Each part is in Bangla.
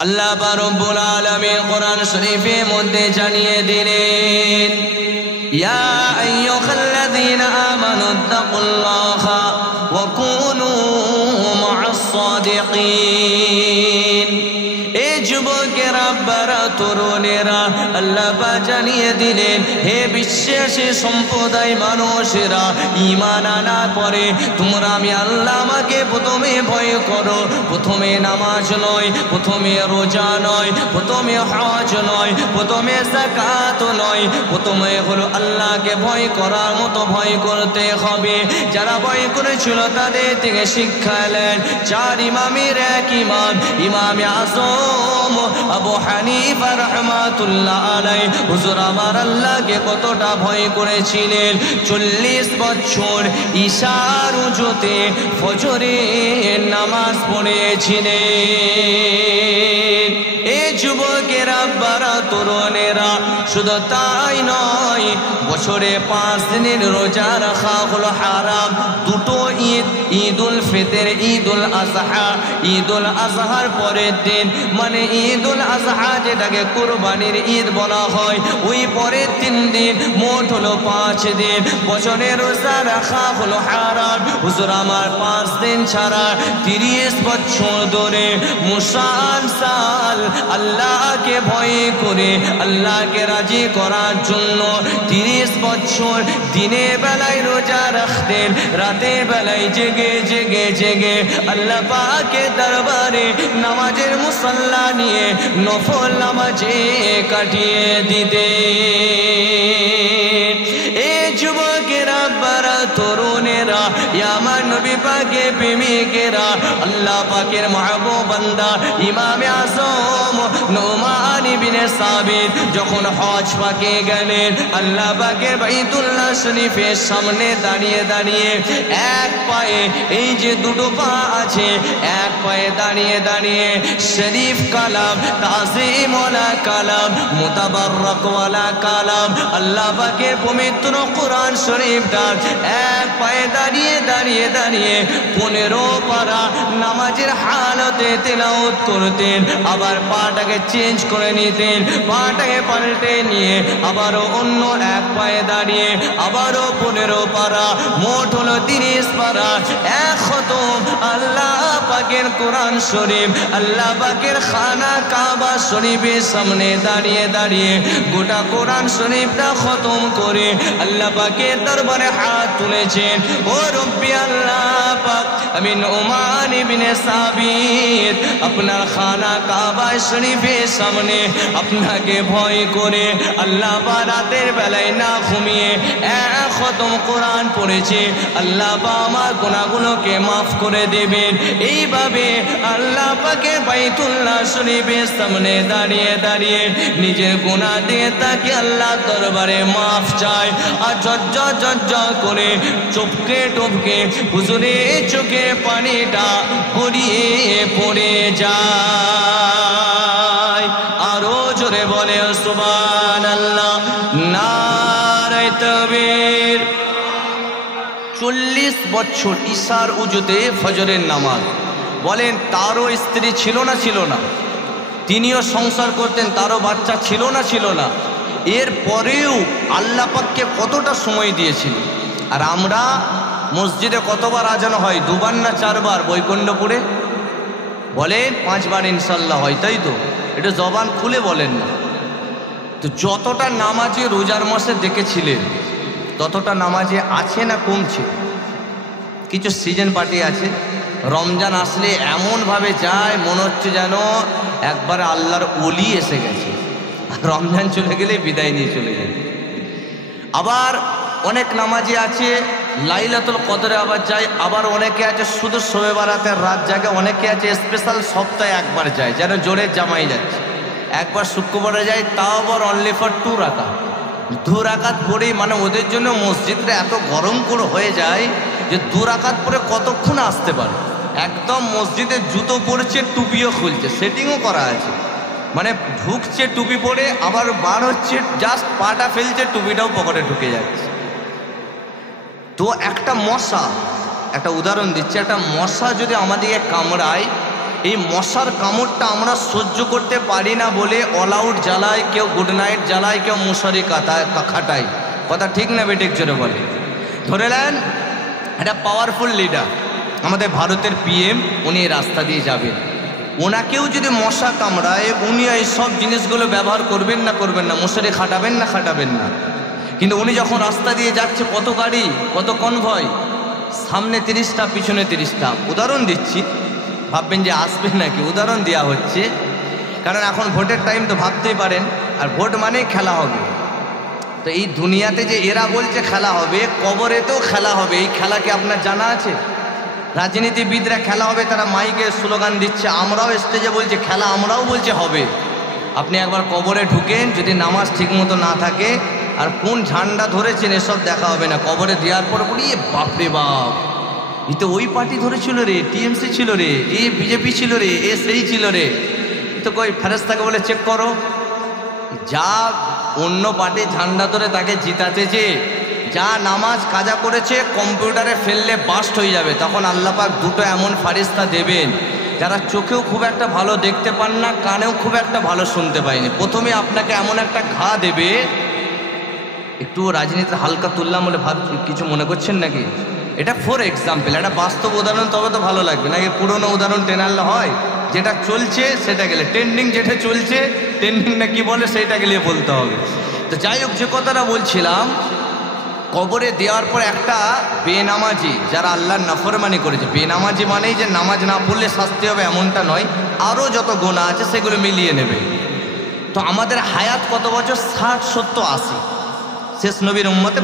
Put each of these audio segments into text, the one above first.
আল্লাহ রব্বুল আলামিন কোরআন শরীফের মধ্যে জানিয়ে দিলেন, ইয়া আইয়ুহাল্লাযীনা আমানুত্তাকুল্লাহা ওয়া কুনু মা'আস সাদিকিন। এ যুবকেরা, বারা তরুণেরা, আল্লাহ পাক জানিয়ে দিলেন, হে বিশ্বাসী সম্প্রদায় মানুষেরা, ঈমান আনার পরে তোমরা আমি আল্লাহ আমাকে প্রথমে ভয় করো। প্রথমে নামাজ নয়, প্রথমে রোজা নয়, প্রথমে হজ নয়, প্রথমে যাকাত নয়, প্রথমে হলো আল্লাহকে ভয় করার মতো ভয় করতে হবে। যারা ভয় করেছিল তাদের থেকে শিক্ষা এলেন চার ইমামের এক ইমাম, ইমামে আযম আবু হানিফা রাহমাতুল্লাহ আলাইহি। হুজুর আমার আল্লাহকে কতটা ভয় করেছিলেন। 40 বছর ঈশার উজুতে ফজরের নামাজ পড়েছিলেন। এ যুবকেরা, বারা তরুণেরা, শুধু তাই নয়, বছরে 5 দিনের রোজা রাখা হলো হারাম। দুটো ঈদ, ঈদুল ফিতর, ঈদুল আজহা। ঈদুল আজহার পরের দিন মানে ঈদুল আজহা, যেটাকে কুরবানির ঈদ বলা হয়, ওই পরের 3 দিন, মোট হলো 5 দিন বছরে রোজা রাখা হলো হারাম। হুজুর আমার 5 দিন ছাড়া 30 বছর ধরে মুসলসাল আল্লাহকে ভয় করে আল্লাহকে রাজি করার জন্য 30 বছর দিনের বেলায় রোজা রাখতেন, রাতের বেলায় জেগে জেগে জেগে আল্লাহ পাকের দরবারে নামাজের মুসাল্লা নিয়ে নফল নামাজে কাটিয়ে দিতেন। এ যুবকেরা, বারা তরুণেরা, আমার নবী পাকের প্রেমিকেরা, আল্লাহ পাকের মাহবুব বান্দা ইমামে আযম নুমান ইবনে সাবিত যখন হজ পাকে গেলেন, আল্লাহ পাকের বাইতুল্লাহ শরীফের সামনে দাঁড়িয়ে দাঁড়িয়ে এক পায়ে, এই যে দুটো পা আছে, এক পায়ে দাঁড়িয়ে দাঁড়িয়ে শরীফ কালাম, তাজিম ওয়ালা কালাম, মুতাবাররক ওয়ালা কালাম, আল্লাহ পাকের পবিত্র কোরআন শরীফটা এক পায়ে দাঁড়িয়ে দাঁড়িয়ে দাঁড়িয়ে 15 পারা নামাজের হালতে তেলাওয়াত করতেন। আবার পাটাকে চেঞ্জ করে নিতেন, পাটাকে পাল্টে নিয়ে আবারও অন্য এক পায়ে দাঁড়িয়ে আবারও 15 পারা, মোট হলো 30 পারা। এক খতম আল্লাহ পাকের কোরআন শরীফ, আল্লাহ পাকের খানা কাবা শরীফের সামনে দাঁড়িয়ে দাঁড়িয়ে গোটা কোরআন শরীফটা খতম করে আল্লাহ পাকের দরবারে হাত তুলেছেন। ও রব্বি আল্লাহ পাক, আমি নুমান ইবনে সাবিত আপনার খানা কাবা শরীফের সামনে আপনাকে ভয় করে আল্লাহ পাক রাতের বেলায় না ঘুমিয়ে এক খতম কোরআন পড়েছে। আল্লাহ পাক আমার গুনাহগুলোকে মাফ করে দেবেন। এইভাবে আল্লাহ পাকের বাইতুল্লাহ শরীফের সামনে দাঁড়িয়ে দাঁড়িয়ে নিজের গুনাহ দিয়ে তাকে আল্লাহ দরবারে মাফ চায়। আর ঝরঝর ঝরঝর করে চোখকে টপকে হুজুরের চোখে পানিটা গড়িয়ে পড়ে যায়। আরো জোরে বলে সুবহানাল্লাহ, নারে তাকবীর। 40 বছর ঈশার উজুতে ফজরের নামাজ। বলেন, তারও স্ত্রী ছিল না? ছিল না। তিনিও সংসার করতেন, তারও বাচ্চা ছিল না? ছিল না। এর পরেও আল্লাহ পাককে কতটা সময় দিয়েছিল। আর আমরা মসজিদে কতবার আজান হয়? 2 বার না 4 বার? বৈকুণ্ঠপুরে বলেন 5 বার ইনশাল্লাহ হয়, তাই তো? এটা জবান খুলে বলেন না। তো যতটা নামাজে রোজার মাসে দেখেছিলেন, ততটা নামাজে আছে না কমছে? কিছু সিজন পার্টি আছে, রমজান আসলে এমনভাবে যায় মনে হচ্ছে যেন একবার আল্লাহর ওলি এসে গেছে, রমজান চলে গেলে বিদায় নিয়ে চলে গেলে। আবার অনেক নামাজি আছে লাইলাতুল কদরে আবার যায়, আবার অনেকে আছে শুধু শবে বারাতের রাত জাগে, অনেকে আছে স্পেশাল সপ্তাহে একবার যায়, যেন জোরে জামাই যাচ্ছে। একবার শুক্রবারে যায়, তাও আবার অনলি ফর 2 রাকাত। 2 রাকাত পড়েই মানে ওদের জন্য মসজিদটা এত গরম করে হয়ে যায় যে 2 রাকাত পরে কতক্ষণ আসতে পারে। একদম মসজিদে জুতো পড়ছে, টুপিও খুলছে, সেটিংও করা আছে, মানে ঢুকছে টুপি পরে, আবার বার হচ্ছে, জাস্ট পাটা ফেলছে, টুপিটাও পকেটে ঢুকে যাচ্ছে। তো একটা মশা, একটা উদাহরণ দিচ্ছে, একটা মশা যদি আমাদেরকে কামড়ায় এই মশার কামড়টা আমরা সহ্য করতে পারি না বলে অল আউট জ্বালায়, কেউ গুড নাইট জ্বালায়, কেউ মশারি খাটায়। কথা ঠিক না বেঠিক জোরে বলে? ধরে নেন একটা পাওয়ারফুল লিডার, আমাদের ভারতের পিএম, উনি এই রাস্তা দিয়ে যাবেন। ওনাকেও যদি মশা কামড়ায়, উনি এই সব জিনিসগুলো ব্যবহার করবেন না মশারি খাটাবেন না? কিন্তু উনি যখন রাস্তা দিয়ে যাচ্ছে, কত গাড়ি, কত কনভয়, সামনে 30টা পিছনে 30টা। উদাহরণ দিচ্ছি, ভাববেন যে আসবে নাকি, উদাহরণ দেওয়া হচ্ছে, কারণ এখন ভোটের টাইম তো ভাবতেই পারেন, আর ভোট মানেই খেলা হবে। তো এই দুনিয়াতে যে এরা বলছে খেলা হবে, কবরেতেও খেলা হবে। এই খেলা কি আপনার জানা আছে? রাজনীতিবিদরা খেলা হবে, তারা মাইকে স্লোগান দিচ্ছে, আমরাও স্টেজে বলছে খেলা, আমরাও বলছে হবে। আপনি একবার কবরে ঢুকেন, যদি নামাজ ঠিকমতো না থাকে আর কোন ঝান্ডা ধরেছেন এসব দেখা হবে না। কবরে দেওয়ার পর বলি, বাপরে বাপ, এ তো ওই পার্টি ধরেছিল রে, টিএমসি ছিল রে, এ বিজেপি ছিল রে, এ সেই ছিল রে। তো কই ফেরেশতাকে বলে চেক করো, যা অন্য পার্টি ঝান্ডা ধরে তাকে জিতাতে যে যা নামাজ কাজা করেছে, কম্পিউটারে ফেললে বাস্ট হয়ে যাবে। তখন আল্লাহ পাক দুটো এমন ফারিস্তা দেবেন, যারা চোখেও খুব একটা ভালো দেখতে পান না, কানেও খুব একটা ভালো শুনতে পায়নি। প্রথমে আপনাকে এমন একটা ঘা দেবে, একটু রাজনীতিতে হালকা তুললাম বলে কিছু মনে করছেন নাকি? এটা ফর এক্সাম্পল, একটা বাস্তব উদাহরণ, তবে তো ভালো লাগবে নাকি? পুরোনো উদাহরণ টেনালে হয়? যেটা চলছে সেটা গেলে, ট্রেন্ডিং যেটা চলছে, ট্রেন্ডিং না কি বলে সেটা গেলে বলতে হবে। তো যাই হোক, যে কথাটা বলছিলাম, কবরে দেওয়ার পর একটা বেনামাজি, যারা আল্লাহর নাফরমানি করেছে, বেনামাজি মানেই যে নামাজ না পড়লে শাস্তি হবে এমনটা নয়, আরও যত গোনা আছে সেগুলো মিলিয়ে নেবে। তো আমাদের হায়াত কত বছর? 60, 70, 80। শেষ নবীর উম্মতে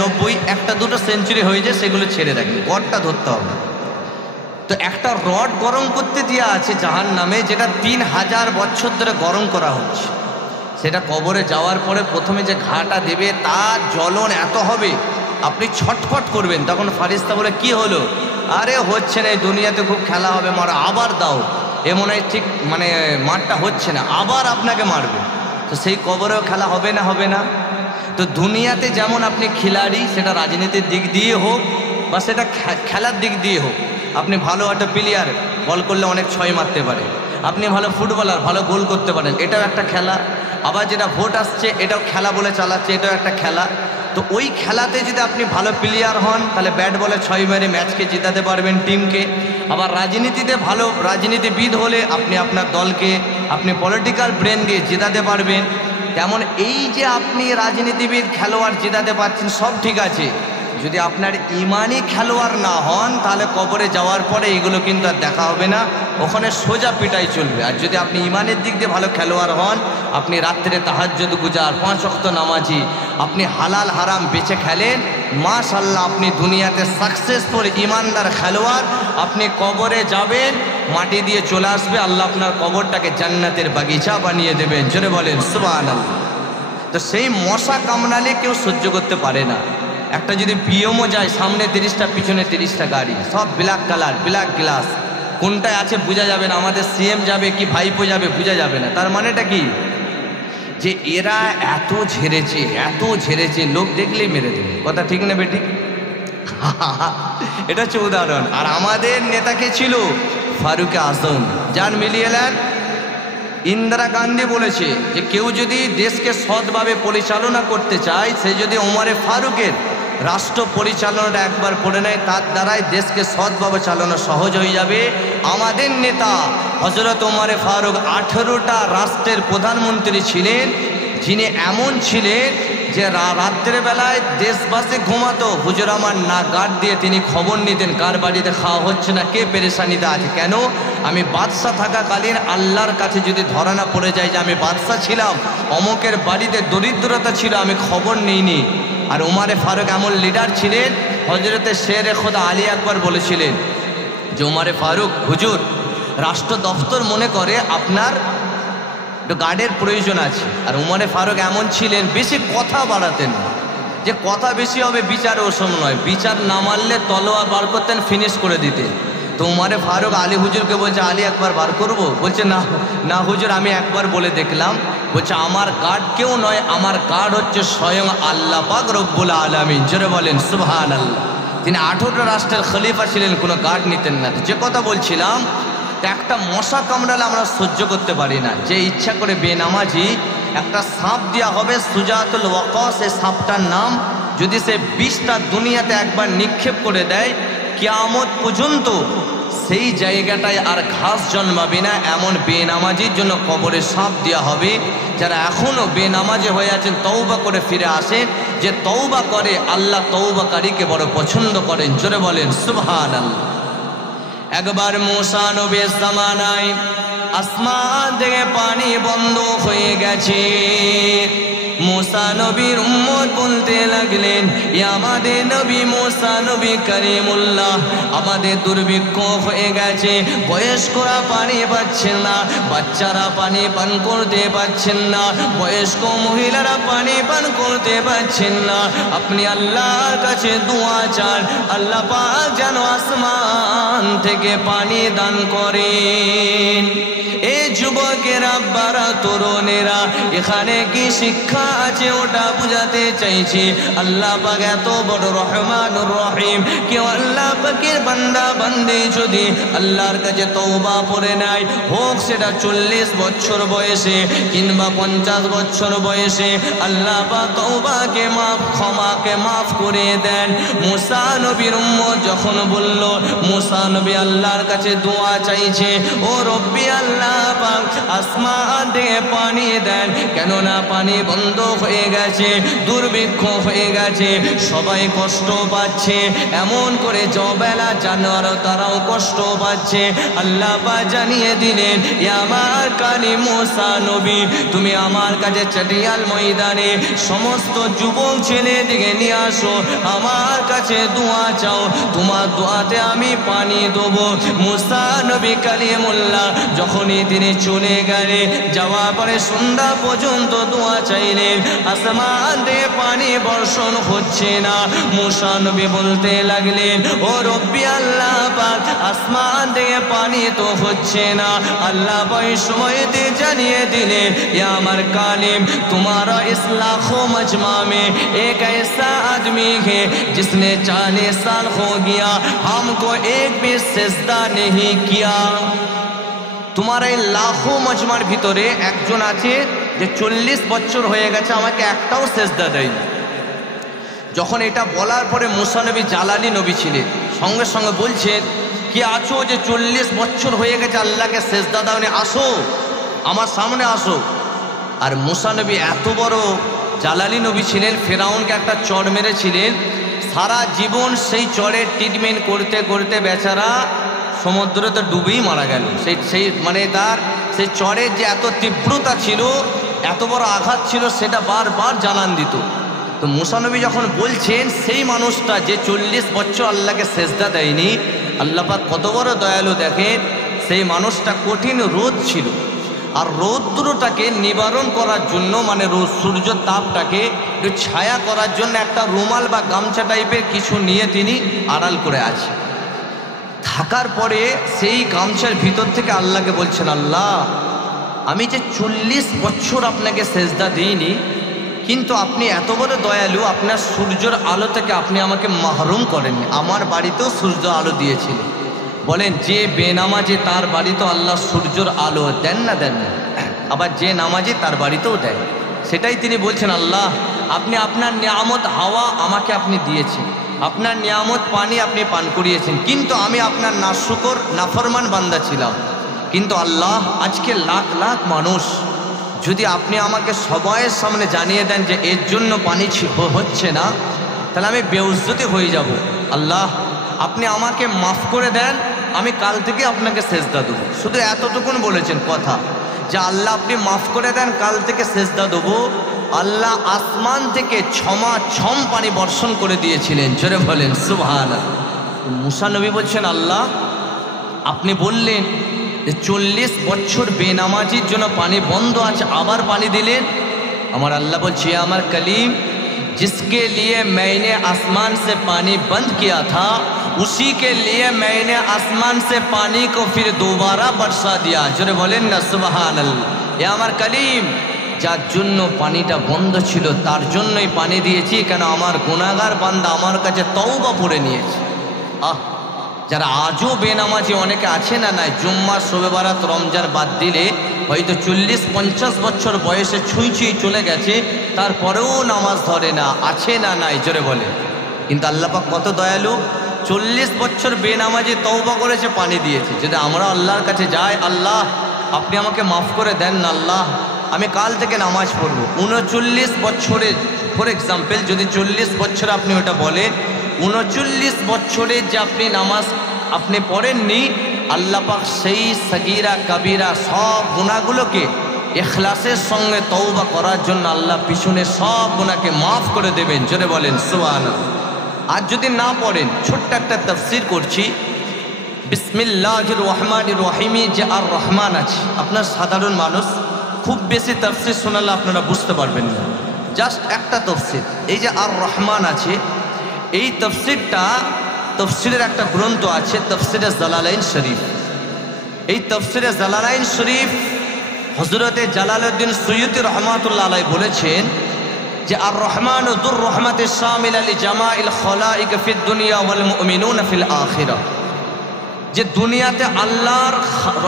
90, 1-2 সেঞ্চুরি হয়ে যায়, সেগুলো ছেড়ে রাখবে, গড়টা ধরতে হবে। তো একটা রড গরম করতে দেওয়া আছে জাহান্নামে, যেটা 3000 বছর ধরে গরম করা হচ্ছে। সেটা কবরে যাওয়ার পরে প্রথমে যে ঘাটা দেবে, তার জ্বলন এত হবে আপনি ছটফট করবেন। তখন ফারিস্তা বলে, কি হলো? আরে হচ্ছে না, এই দুনিয়াতে খুব খেলা হবে, মারা, আবার দাও। এ মনে হয় ঠিক মারটা হচ্ছে না, আবার আপনাকে মারবে। তো সেই কবরেও খেলা হবে না? তো দুনিয়াতে যেমন আপনি খিলাড়ি, সেটা রাজনীতির দিক দিয়ে হোক বা সেটা খেলার দিক দিয়ে হোক, আপনি ভালো একটা প্লেয়ার, বল করলে অনেক ছয় মারতে পারে, আপনি ভালো ফুটবলার, ভালো গোল করতে পারেন, এটাও একটা খেলা। আবার যেটা ভোট আসছে, এটাও খেলা বলে চালাচ্ছে, এটাও একটা খেলা। তো ওই খেলাতে যদি আপনি ভালো প্লেয়ার হন, তাহলে ব্যাট বলে 6 মেরে ম্যাচকে জিতাতে পারবেন, টিমকে। আবার রাজনীতিতে ভালো রাজনীতিবিদ হলে আপনি আপনার দলকে, আপনি পলিটিক্যাল ব্রেন দিয়ে জিতাতে পারবেন। তেমন এই যে আপনি রাজনীতিবিদ, খেলোয়াড় জিতাতে পারছেন, সব ঠিক আছে, যদি আপনার ইমানি খেলোয়াড় না হন, তাহলে কবরে যাওয়ার পরে এগুলো কিন্তু আর দেখা হবে না, ওখানে সোজা পিটাই চলবে। আর যদি আপনি ইমানের দিক দিয়ে ভালো খেলোয়াড় হন, আপনি রাত্রে তাহাজ্জুদ গুজার, 5 ওয়াক্ত নামাজি, আপনি হালাল হারাম বেছে খেলেন, মাশাআল্লাহ, আপনি দুনিয়াতে সাকসেসফুল ইমানদার খেলোয়াড়। আপনি কবরে যাবেন, মাটি দিয়ে চলে আসবে, আল্লাহ আপনার কবরটাকে জান্নাতের বাগিচা বানিয়ে দেবেন। জোরে বলেন সুবহানাল্লাহ। তো সেই মশা কামড়ালে কেউ সহ্য করতে পারে না। একটা যদি পিএমও যায়, সামনে 30টা পিছনে 30টা গাড়ি, সব ব্ল্যাক কালার, ব্ল্যাক গ্লাস, কোনটায় আছে বোঝা যাবে না। আমাদের সিএম যাবে কি ভাইপো যাবে বোঝা যাবে না। তার মানেটা কি? যে এরা এত ঝেড়েছে, লোক দেখলেই মেরে দেবে। কথা ঠিক না বেটি? এটা হচ্ছে উদাহরণ। আর আমাদের নেতাকে ছিল ফারুক আজম, যার মিলিয়ে নেন ইন্দিরা গান্ধী বলেছে যে কেউ যদি দেশকে সৎভাবে পরিচালনা করতে চায়, সে যদি ওমরে ফারুকের রাষ্ট্র পরিচালনাটা একবার পড়ে নেয়, তার দ্বারাই দেশকে সৎভাবে চালানো সহজ হয়ে যাবে। আমাদের নেতা হযরত ওমরে ফারুক 18টা রাষ্ট্রের প্রধানমন্ত্রী ছিলেন, যিনি এমন ছিলেন যে রাত্রের বেলায় দেশবাসী ঘুমাতো, হুজুর আমার না গার্ড দিয়ে তিনি খবর নিতেন কার বাড়িতে খাওয়া হচ্ছে না, কে পেরেশানিতে আছে। কেন? আমি বাদশাহ থাকাকালীন আল্লাহর কাছে যদি ধরা না পড়ে যায় যে আমি বাদশাহ ছিলাম, অমুকের বাড়িতে দরিদ্রতা ছিল, আমি খবর নিইনি। আর ওমরে ফারুক এমন লিডার ছিলেন, হযরতে শেরে খোদা আলী আকবর বলেছিলেন যে ওমরে ফারুক, হুজুর রাষ্ট্র দপ্তর মনে করে আপনার গার্ডের প্রয়োজন আছে। আর ওমরে ফারুক এমন ছিলেন, বেশি কথা বাড়াতেন না, যে কথা বেশি হবে বিচার ওসম নয়, বিচার না মানলে তলোয়ার বার করতেন, ফিনিশ করে দিতেন। তো ওমরে ফারুক আলী হুজুরকে বলছে, আলী একবার বার করবো? বলছে না হুজুর, আমি একবার বলে দেখলাম। বলছে আমার গার্ড কেউ নয়, আমার গার্ড হচ্ছে স্বয়ং আল্লাহ পাক রব্বুল আলামিন। জোরে বলেন সুবহানাল্লাহ। তিনি 18টা রাষ্ট্রের খলিফা ছিলেন, কোনো গার্ড নিতেন না। যে কথা বলছিলাম, তো একটা মশা কামড়ালে আমরা সহ্য করতে পারি না, যে ইচ্ছা করে বেনামাজি একটা সাপ দেওয়া হবে সুজাতুল ওয়াকাস, এই সাপটার নাম, যদি সে 20টা দুনিয়াতে একবার নিক্ষেপ করে দেয় কিয়ামত পর্যন্ত সেই জায়গাটায় আর ঘাস জন্মাবে না, এমন বেনামাজির জন্য কবরে সাপ দেওয়া হবে। যারা এখনও বেনামাজি হয়ে আছেন তওবা করে ফিরে আসেন, যে তওবা করে আল্লাহ তওবাকারীকে বড় পছন্দ করেন, জোরে বলেন সুবহানাল্লাহ। একবার মুসা নবীর জামানায় আসমান থেকে পানি বন্ধ হয়ে গেছে। মুসা নবীর উম্মত বলতে লাগলেন, আমাদের নবী মুসা নবী করিমুল্লাহ, আমাদের দুর্ভিক্ষ হয়ে গেছে, বয়স্করা পানি পাচ্ছেন না, বাচ্চারা পানি পান করতে পাচ্ছেন না, বয়স্ক মহিলারা পানি পান করতে পাচ্ছেন না। আপনি আল্লাহর কাছে দোয়া চান, আল্লাহ পাক যেন আসমান থেকে পানি দান করেন। এই যুবকেরা বারা তরুণেরা, এখানে কি শিক্ষা আছে ওটা বুঝাতে চাইছি। আল্লাহ পাক এত বড় রহমানুর রহিম, কেউ আল্লাহ পাকের বান্দা বান্দি যদি আল্লাহর কাছে তওবা করে নেয়, হোক সেটা 40 বছর বয়সে কিংবা 50 বছর বয়সে, আল্লাহ পাক তওবাকে মাফ, ক্ষমাকে মাফ করে দেন। মুসা নবীর উম্মত যখন বলল, মুসা নবী আল্লাহর কাছে দোয়া চাইছে, ও রব্বি আল্লাহ পাক আসমান থেকে পানি দেন, কেননা পানি বন্ধ হয়ে গেছে, দুর্ভিক্ষ হয়ে গেছে, সবাই কষ্ট পাচ্ছে, এমন করে জবেলা জানোয়ার তারাও কষ্ট পাচ্ছে। আল্লাহ পাক জানিয়ে দিলেন, আমার কালি মুসা নবী, তুমি আমার কাছে চটিয়াল ময়দানে সমস্ত যুবক ছেলেদিকে নিয়ে আসো, আমার কাছে দোয়া চাও, তোমার দোয়াতে আমি পানি দেবো। মুসা নবী কালিমুল্লাহ যখনই তিনি চলে গেলে, যাওয়ার পরে সন্ধ্যা পর্যন্ত দোয়া চাইলেন, আসমান দিয়ে পানি বর্ষণ হচ্ছে না। মুসা নবী বলতে লাগলেন, ও রব্বি আল্লাহ পাক, আসমান দিয়ে পানি তো হচ্ছে না। আল্লাহ পাক সময়তে জানিয়ে দিলেন, ইয়া আমার কালিম, तुम्हारा इस लाखों मजमा में एक ऐसा आदमी है जिसने 40 साल हो गया हमको एक भी सिजदा नहीं किया। তোমার এই লাখো মজমার ভিতরে একজন আছে যে 40 বছর হয়ে গেছে, আমাকে একটাও সেজদা দেয়নি। যখন এটা বলার পরে মুসা নবী জালালি নবী ছিলেন, সঙ্গে সঙ্গে বলছেন, কি আছো যে 40 বছর হয়ে গেছে আল্লাহকে সেজদা দাওনি, আসো আমার সামনে আসো। আর মুসা নবী এত বড় জালালি নবী ছিলেন, ফেরাউনকে একটা চড় মেরেছিলেন, সারা জীবন সেই চড়ের ট্রিটমেন্ট করতে করতে বেচারা সমুদ্রে তো ডুবেই মারা গেল। সেই মানে তার সেই চড়ের যে এত তীব্রতা ছিল, এত বড় আঘাত ছিল, সেটা বারবার জানান দিত। তো মুসা নবী যখন বলছেন, সেই মানুষটা যে 40 বছর আল্লাহকে সেজদা দেয়নি, আল্লাহ পাক কত বড় দয়ালু দেখেন। সেই মানুষটা কঠিন রোদ ছিল, আর রৌদ্রটাকে নিবারণ করার জন্য, মানে সূর্য তাপটাকে একটু ছায়া করার জন্য একটা রুমাল বা গামছা টাইপের কিছু নিয়ে তিনি আড়াল করে আছে। থাকার পরে সেই গামছার ভিতর থেকে আল্লাহকে বলছেন, আল্লাহ আমি যে 40 বছর আপনাকে সেজদা দিইনি, কিন্তু আপনি এত বড় দয়ালু, আপনার সূর্যের আলো থেকে আপনি আমাকে মাহরুম করেননি। আমার বাড়িতেও সূর্য আলো দিয়েছিলেন। বলেন, যে বেনামাজি তার বাড়িতেও আল্লাহ সূর্যের আলো দেন না দেন না, আবার যে নামাজি তার বাড়িতেও দেয়। সেটাই তিনি বলছেন, আল্লাহ আপনি আপনার নিয়ামত হাওয়া আমাকে আপনি দিয়েছেন, আপনার নিয়ামত পানি আপনি পান করিয়েছেন, কিন্তু আমি আপনার নাশুকর নাফরমান বান্দা ছিলাম। কিন্তু আল্লাহ আজকে লাখ লাখ মানুষ, যদি আপনি আমাকে সবাইয়ের সামনে জানিয়ে দেন যে এর জন্য পানি হচ্ছে না, তাহলে আমি বেউজ্জতি হয়ে যাব। আল্লাহ আপনি আমাকে মাফ করে দেন, আমি কাল থেকে আপনাকে সেজদা দেবো। শুধু এতটুকুন বলেছেন কথা, যে আল্লাহ আপনি মাফ করে দেন, কাল থেকে সেজদা দেবো। আল্লাহ আসমান থেকে ছম পানি বর্ষণ করে দিয়েছিলেন, জোরে বলেন সুবহানাল্লাহ। মুসা নবী বলছেন, আল্লাহ আপনি বললেন যে 40 বছর বেনামাজির জন্য পানি বন্ধ আছে, আবার পানি দিলেন। আমার আল্লাহ বলছে, আমার কলিম, जिसके लिए मैंने आसमान से पानी बंद किया था, उसी के लिए मैंने आसमान से पानी को फिर दोबारा बरसा दिया। जोरे बोलें ना सुबहानल्लाह। ये আমার कलीम, যার জন্য পানিটা বন্ধ ছিল তার জন্যই পানি দিয়েছি, কেন আমার গুনাহগার বান্দা আমার কাছে তওবা পড়ে নিয়েছে। যারা আজও বেনামাজি অনেকে আছে না নাই, জুম্মা, শবে বারাত, রমজান বাদ দিলে হয়তো 40-50 বছর বয়সে ছুঁই ছুঁই চলে গেছে, তারপরেও নামাজ ধরে না, আছে না নাই জোরে বলে। কিন্তু আল্লাহ পাক কত দয়ালু, 40 বছর বেনামাজি তওবা করেছে, পানি দিয়েছে। যদি আমরা আল্লাহর কাছে যাই, আল্লাহ আপনি আমাকে মাফ করে দেন না আল্লাহ, আমি কাল থেকে নামাজ পড়ব। 39 বছরে ফর এক্সাম্পল যদি 40 বছর আপনি ওটা বলেন, 39 বছরে যে আপনি নামাজ আপনি পড়েননি, আল্লাহ পাক সেই সগীরা কাবীরা সব গুনাহগুলোকে ইখলাসের সঙ্গে তওবা করার জন্য আল্লাহ পিছনে সব গুনাহকে মাফ করে দেবেন। জোরে বলেন সুবহানাল্লাহ। আর যদি না পড়েন, ছোট্ট একটা তাফসীর করছি, বিসমিল্লাহির রহমানির রহিমে যে আর রহমান আছে, আপনার সাধারণ মানুষ খুব বেশি তাফসীর শোনালে আপনারা বুঝতে পারবেন না, জাস্ট একটা তাফসীর। এই যে আর রহমান আছে, এই তাফসীরটা, তাফসীরের একটা গ্রন্থ আছে তাফসীরে জালালাইন শরীফ। এই তাফসীরে জালালাইন শরীফ হযরতে জালালউদ্দিন সুয়ুতী রহমাতুল্লাহ আলাইহি বলেছেন যে আর রহমান যুর রহমাতিস শামিলা লিজামাইল খলাইক ফিদ দুনিয়া ওয়াল মুমিনুনা ফিল আখিরাহ। যে দুনিয়াতে আল্লাহর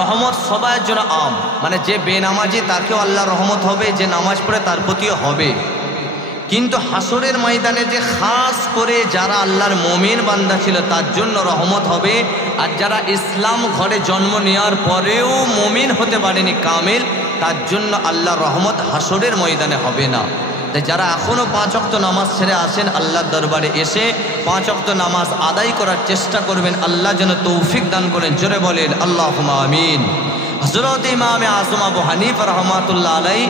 রহমত সবার জন্য আম, মানে যে বেনামাজি তাকেও আল্লাহর রহমত হবে, যে নামাজ পড়ে তার প্রতিও হবে। কিন্তু হাসরের ময়দানে যে খাস করে যারা আল্লাহর মুমিন বান্দা ছিল তার জন্য রহমত হবে, আর যারা ইসলাম ঘরে জন্ম নেওয়ার পরেও মুমিন হতে পারেনি কামিল, তার জন্য আল্লাহর রহমত হাসরের ময়দানে হবে না। তাই যারা এখনও 5 ওয়াক্ত নামাজ ছেড়ে আসেন, আল্লাহর দরবারে এসে 5 ওয়াক্ত নামাজ আদায় করার চেষ্টা করবেন, আল্লাহ যেন তৌফিক দান করেন। জোরে বলেন আল্লাহুম্মা আমিন। হযরত ইমাম আযম আবু হানিফা রাহমাতুল্লাহ আলাইহি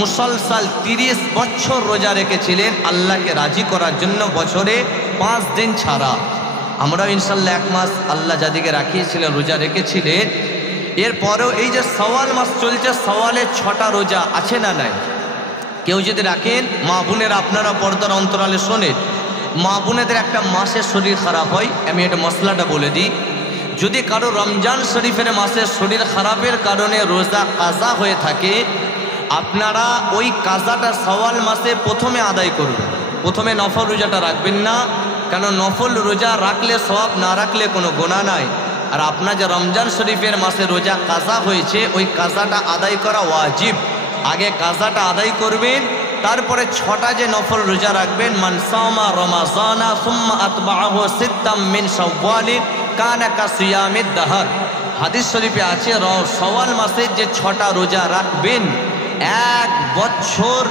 মুসলসল 30 বছর রোজা রেখেছিলেন আল্লাহকে রাজি করার জন্য, বছরে 5 দিন ছাড়া। আমরাও ইনশাল্লাহ 1 মাস আল্লাহ যাদিকে রাখিয়েছিলেন রোজা রেখেছিলেন। এরপরেও এই যে সওয়াল মাস চলছে, সওয়ালের 6টা রোজা আছে না নাই? কেউ যদি রাখেন, মা বোনের আপনারা পর্দার অন্তরালে শোনেন, মা বোনেদের একটা মাসের শরীর খারাপ হয়, আমি এটা মশলাটা বলে দিই। যদি কারো রমজান শরীফের মাসের শরীর খারাপের কারণে রোজা কাজা হয়ে থাকে, আপনারা ওই কাজাটা সওয়াল মাসে প্রথমে আদায় করবেন। প্রথমে নফল রোজাটা রাখবেন না, কারণ নফল রোজা রাখলে সওয়াব, না রাখলে কোনো গুনাহ নাই। আর আপনার যে রমজান শরীফের মাসে রোজা কাজা হয়েছে, ওই কাজাটা আদায় করা ওয়াজিব। আগে কাজাটা আদায় করবেন, তারপরে 6টা যে নফল রোজা রাখবেন। মান সামা রমাজানা সুম্মা আতবাহু সিত্তাম মিন শাওয়াল কানা কাসিয়ামিদ দাহর। হাদিস শরীফে আছে শাওয়াল মাসে যে 6টা রোজা রাখবেন, 1 বছর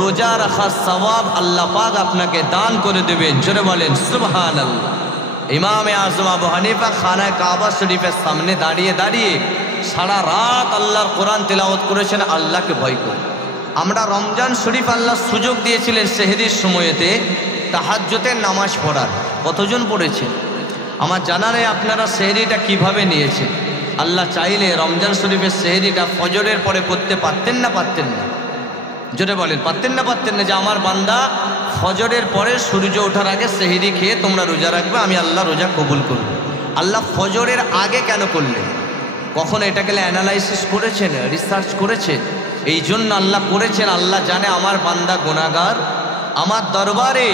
রোজা রাখার সওয়াব আল্লাহ পাক আপনাকে দান করে দেবেন। জোরে বলেন সুবহানাল্লাহ। ইমাম আযম আবু হানিফা খানায়ে কাবা শরীফের সামনে দাঁড়িয়ে দাঁড়িয়ে সারা রাত আল্লাহর কোরআন তেলাওয়াত করেছেন, আল্লাহকে ভয় করে। আমরা রমজান শরীফ আল্লাহ সুযোগ দিয়েছিলেন সেহরির সময়েতে তাহাজ্জুদের নামাজ পড়ার। কতজন পড়েছে আমার জানা নেই। আপনারা সেহরিটা কিভাবে নিয়েছেন? আল্লাহ চাইলে রমজান শরীফের সেহরিটা ফজরের পরে পড়তে পারতেন না পারতেন না? জোরে বলেন, পারতেন না পারতেন না? যে আমার বান্দা ফজরের পরে সূর্য ওঠার আগে সেহরি খেয়ে তোমরা রোজা রাখবে, আমি আল্লাহ রোজা কবুল করব। আল্লাহ ফজরের আগে কেন করলেন? কখন এটাকে অ্যানালাইসিস করেছেন, রিসার্চ করেছেন? এই জন্য আল্লাহ করেছেন, আল্লাহ জানে আমার বান্দা গুনাহগার। আমার দরবারে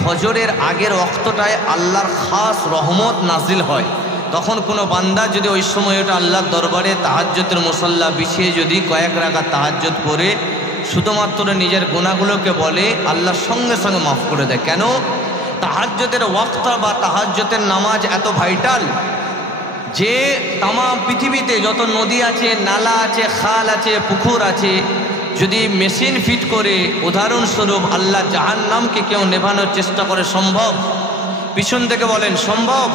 ফজরের আগের ওয়াক্তটায় আল্লাহর খাস রহমত নাজিল হয়। তখন কোনো বান্দা যদি ওই সময় ওটা আল্লাহর দরবারে তাহাজ্জুদের মুসাল্লা বিছিয়ে যদি কয়েক রাকাত তাহাজ্জুদ পড়ে শুধুমাত্র নিজের গুনাহগুলোকে বলে, আল্লাহ সঙ্গে সঙ্গে মাফ করে দেয়। কেন? তাহাজ্জুদের ওয়াক্ত বা তাহাজ্জুদের নামাজ এত ভাইটাল যে তাম পৃথিবীতে যত নদী আছে, নালা আছে, খাল আছে, পুকুর আছে, যদি মেশিন ফিট করে উদাহরণস্বরূপ আল্লাহ জাহান্নামকে কেউ নেভানোর চেষ্টা করে, সম্ভব? পিছন থেকে বলেন সম্ভব?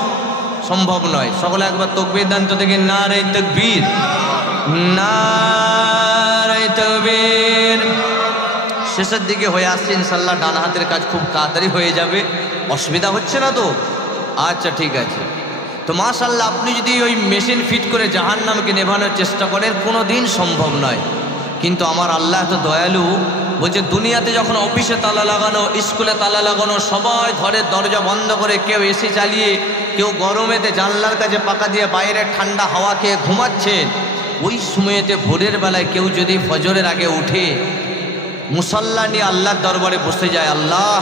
সম্ভব নয়। সকলে একবার তাকবীর দান তো দেখি, নারে তাকবীর, নারে তাকবীর। শেষের দিকে হয়ে আসছে ইনশাল্লাহ, ডান হাতের কাজ খুব তাড়াতাড়ি হয়ে যাবে। অসুবিধা হচ্ছে না তো? আচ্ছা ঠিক আছে। তো মাশাআল্লাহ, আপনি যদি ওই মেশিন ফিট করে জাহান্নামকে নেভানোর চেষ্টা করেন, কোনো দিন সম্ভব নয়। কিন্তু আমার আল্লাহ তো দয়ালু, বলছে দুনিয়াতে যখন অফিসে তালা লাগানো, স্কুলে তালা লাগানো, সবাই ঘরের দরজা বন্ধ করে, কেউ এসি চালিয়ে, কেউ গরমেতে জানলার কাছে পাকা দিয়ে বাইরে ঠান্ডা হাওয়া খেয়ে ঘুমাচ্ছেন, ওই সময়েতে ভোরের বেলায় কেউ যদি ফজরের আগে উঠে মুসাল্লা নিয়ে আল্লাহর দরবারে বসে যায়, আল্লাহ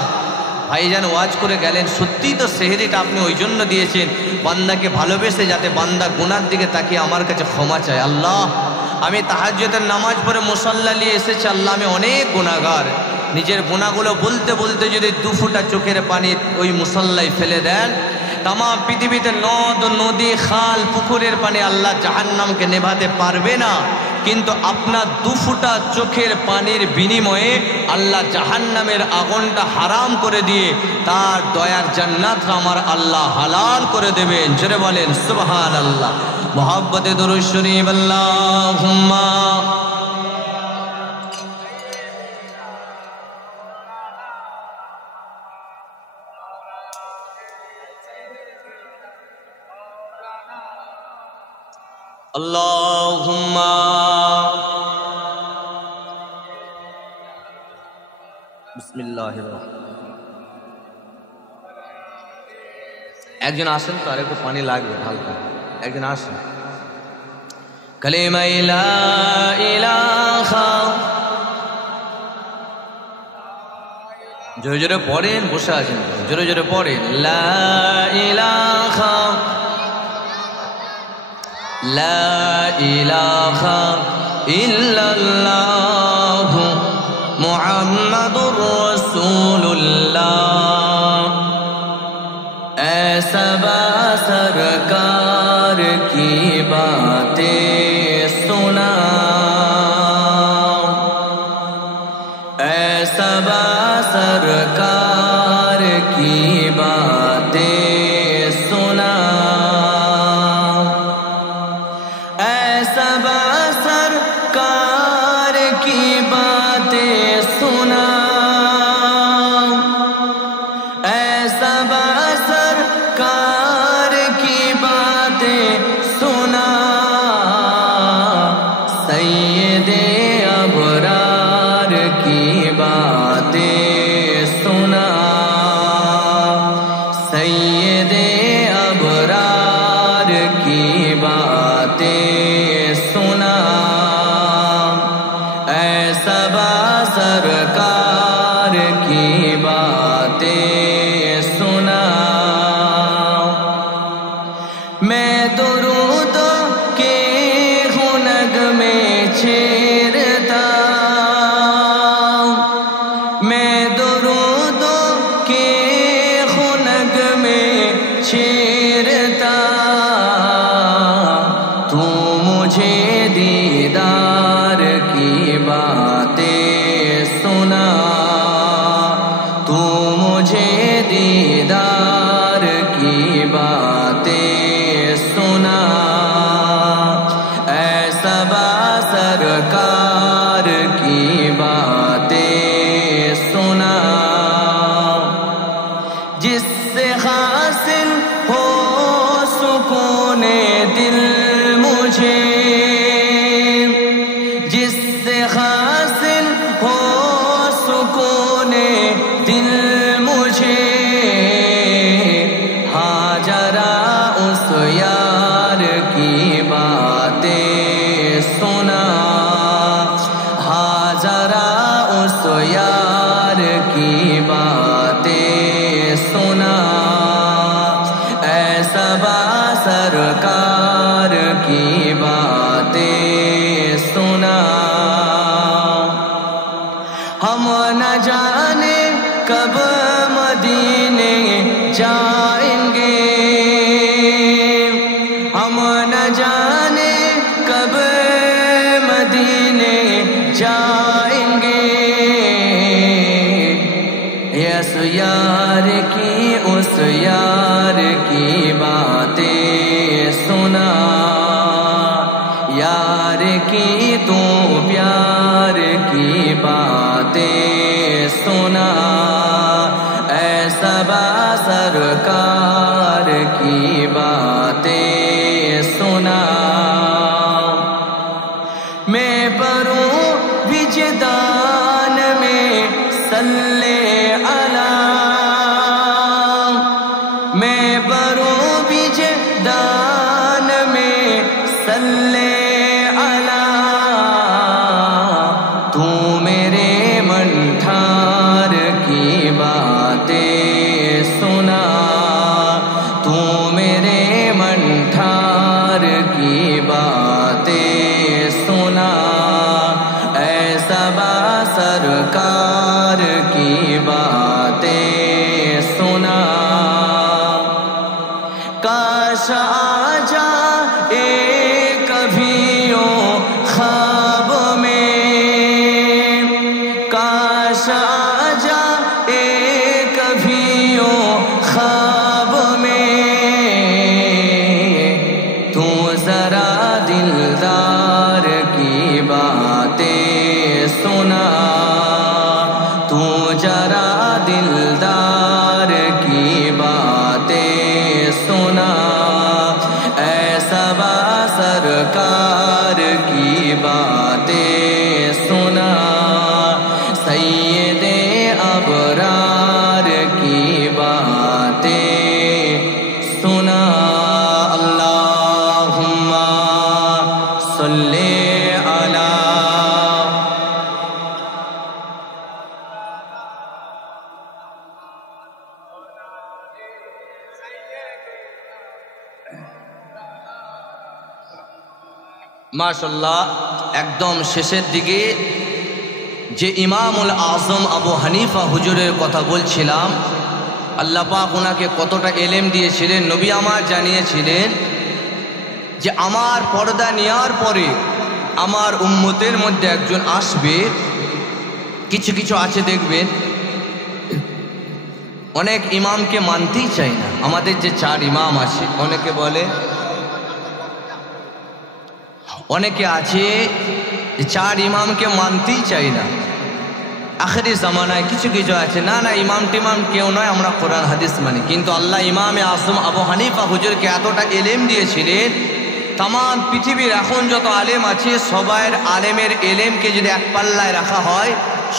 ভাইজান ওয়াজ করে গেলেন, সত্যিই তো সেহরিটা আপনি ওই জন্য দিয়েছেন বান্দাকে ভালোবেসে, যাতে বান্দা গুনার দিকে তাকিয়ে আমার কাছে ক্ষমা চায়। আল্লাহ, আমি তাহাজ্জুদের নামাজ পড়ে মুসাল্লা নিয়ে এসেছি, আল্লাহ আমি অনেক গুনাহগার, নিজের গুনাহগুলো বলতে বলতে যদি 2 ফোঁটা চোখের পানি ওই মুসাল্লায় ফেলে দেন, তামাম পৃথিবীতে নদ নদী খাল পুকুরের পানি আল্লাহ জাহান্নামকে নেভাতে পারবে না, কিন্তু আপনার 2 ফোঁটা চোখের পানির বিনিময়ে আল্লাহ জাহান্নামের আগুনটা হারাম করে দিয়ে তার দয়ার জান্নাতটা আমার আল্লাহ হালাল করে দেবেন। জোরে বলেন সুবহানাল্লাহ। মুহাব্বতে দুরূদ শরীফ আল্লাহুম্মা আল্লাহুম্মা বিসমিল্লাহির রাহমানির। একজন আসেন তো, আর একটু পানি লাগবে হালকা, একজন আসেন। কালিমা লা ইলাহা, জোরে জোরে পড়েন, বসে আছেন জোরে জোরে পড়েন। লা ইলাহা লা ইলাহা ইল্লাল্লাহ মুহাম্মাদুর রাসূলুল্লাহ। ऐसा बा सरकार की बातें सुना, ऐसा बा सरकार की बातें सुना, ऐसा बा सरकार की बातें सुना, ऐसा बा सरकार की बातें सुना, सैयदे अबरार की बातें सुना, सैयदे अबरार की बातें सुना, ऐसा बा सरकार की बातें सुना। मैं दुरूदों के हुनग में छेड़ता, मैं दुरूदों के हुनग में छेड़ता, तू मुझे दीदार की बातें सुना, तू मुझे दीदार की बातें सुना, ऐसा बा सरकार की बातें सुना, जिससे हासिल हो सुकूने दिल मुझे, जिससे हासिल हो सुकूने दिल मुझे, हाँ जरा उस यार की बातें सुना, हाँ जरा उस यार की बातें सुना, ऐसा बा सरकार की बातें सुना। हम न जाने कब मदीने जाएंगे, हम न जाने कब मदीने जाएंगे, यस यार की उस यार की बातें सुना, यार की तू प्यार की बातें सुना, ऐसा बा सरकार की बातें सुना। मैं परूं विजदान में सल्ले अला, मैं परूं विजदान में सल्ले अला, तू मेरे मन ठार की बातें মাশাআল্লাহ একদম শেষের দিকে যে ইমামুল আজম আবু হানিফা হুজুরের কথা বলছিলাম, আল্লাহ পাক ওনাকে কতটা এলেম দিয়েছিলেন। নবী আমার জানিয়েছিলেন যে আমার পর্দা নেওয়ার পরে আমার উম্মতের মধ্যে একজন আসবে। কিছু কিছু আছে দেখবেন অনেক ইমামকে মানতেই চাই না। আমাদের যে 4 ইমাম আছে, অনেকে আছে 4 ইমামকে মানতেই চাই না। আখেরি জামানায় কিছু কিছু আছে না না ইমাম টিমাম কেউ নয়, আমরা কোরআন হাদিস মানি। কিন্তু আল্লাহ ইমামে আজম আবু হানিফা হুজুরকে এতটা এলেম দিয়েছিলেন, তাম পৃথিবীর এখন যত আলেম আছে সবার আলেমের এলেমকে যদি এক পাল্লায় রাখা হয়,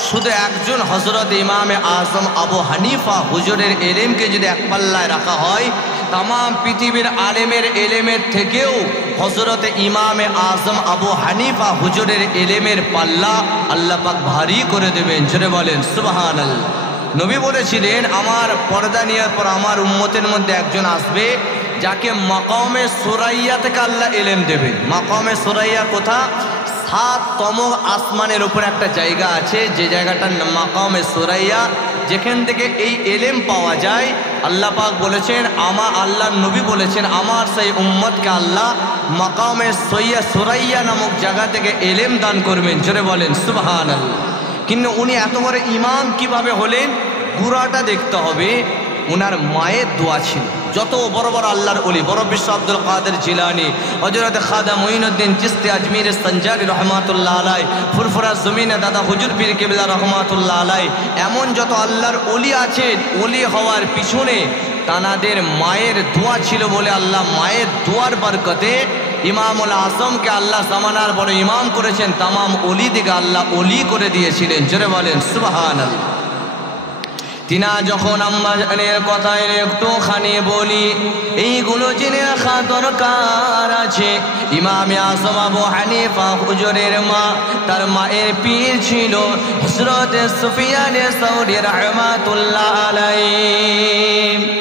শুধু একজন হজরত ইমামে আজম আবু হানিফা হুজুরের এলেমকে যদি এক পাল্লায় রাখা হয়, তাম পৃথিবীর আলেমের এলেমের থেকেও হজরত ইমামে আজম আবু হানিফা হুজুরের এলেমের পাল্লা আল্লাহ পাক ভারী করে দেবেন। জোরে বলেন সুবহানাল্লাহ। নবী বলেছিলেন আমার পর্দা নেওয়ার পর আমার উম্মতের মধ্যে একজন আসবে যাকে মাকামে সুরাইয়া থেকে আল্লাহ এলেম দেবেন। মাকামে সুরাইয়া কোথা? 7তম আসমানের উপর একটা জায়গা আছে, যে জায়গাটার নাম মাকামে সুরাইয়া, যেখান থেকে এই এলেম পাওয়া যায়। আল্লাহ পাক বলেছেন, আল্লাহর নবী বলেছেন আমার সেই উম্মতকে আল্লাহ মাকামে সুরাইয়া নামক জায়গা থেকে এলেম দান করবেন। জোরে বলেন সুবহানাল্লাহ। কিন্তু উনি এত বড় ইমাম কিভাবে হলেন? পুরাটা দেখতে হবে। ওনার মায়ের দোয়া ছিল। যত বড় বড় আল্লাহর ওলি, বড় বিশ্ব আব্দুল কাদের জিলানি, হযরত খাজা মুঈনুদ্দিন চিশতি আজমির সঞ্জারি রহমাতুল্লাহ আলাই, ফুরফুরা জমিনে দাদা হুজুর পীর কিবলা রহমাতুল্লাহ আলাই, এমন যত আল্লাহর ওলি আছেন, ওলি হওয়ার পিছনে তানাদের মায়ের দোয়া ছিল বলে আল্লাহ মায়ের দোয়ার বরকতে ইমামুল আজমকে আল্লাহ জামানার বড় ইমাম করেছেন। তামাম ওলি দিকে আল্লাহ ওলি করে দিয়েছিলেন। জোরে বলেন সুবহানাল্লাহ। তিনা যখন আম্মা জানের কথায় একটুখানি বলি, এইগুলো জেনে রাখা দরকার আছে। ইমামে আজম আবু হানিফা হুজুরের মা, তার মায়ের পীর ছিল হযরত সুফিয়ান সাউরি রাহমাতুল্লাহ আলাইহি।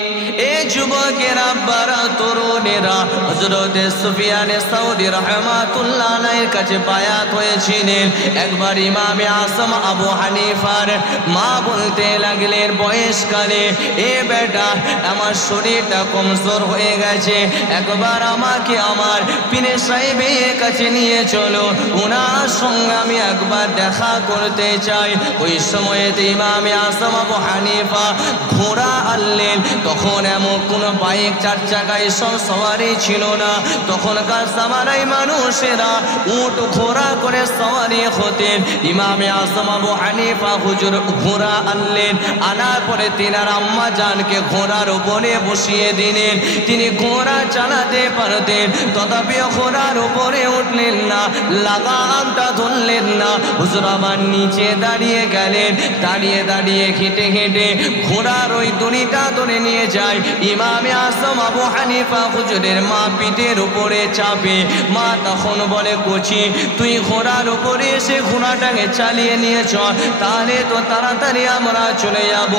এই যুবকেরা বারা তরুণেরা হযরত সুফিয়ান সাউরি রাহমাতুল্লাহ আলাইহির কাছে বায়াত হয়েছিলেন। একবার ইমামে আজম আবু হানিফার মা বলতে লাগলেন বয়সকালে, এ বেটা আমার শরীরটা কমজোর হয়ে গেছে, একবার আমাকে আমার পীর সাহেবের কাছে নিয়ে চলো, ওনার সঙ্গে আমি একবার দেখা করতে চাই। ওই সময়েতে ইমামে আজম আবু হানিফা ঘোড়া আনলেন। তখন এমন কোনো বাইক 4 চাকায় সব সওয়ারি ছিল না। তখনকার জামানায় মানুষেরা উট ঘোড়া করে সওয়ারি হতেন। ইমামে আজম আবু হানিফা হুজুর ঘোড়া আনলেন। আনার পরে তিনার আম্মা জানকে ঘোড়ার উপরে বসিয়ে দিলেন। তিনি ঘোড়া চালাতে পারতেন, তথাপিও ঘোড়ার উপরে উঠলেন না, লাগামটা ধরলেন না। হুজুর আবার নিচে দাঁড়িয়ে গেলেন। দাঁড়িয়ে দাঁড়িয়ে হেঁটে হেঁটে ঘোড়ার ওই দড়িটা ধরে নিয়ে যায়। ইমামে আজম আবু হানিফা হুজুরের মা পিঠের উপরে চাপে। মা তখন বলে, কোচি তুই ঘোড়ার উপরে এসে ঘোড়াটাকে চালিয়ে নিয়ে চল, তাহলে তো তাড়াতাড়ি আমরা চলে যাব।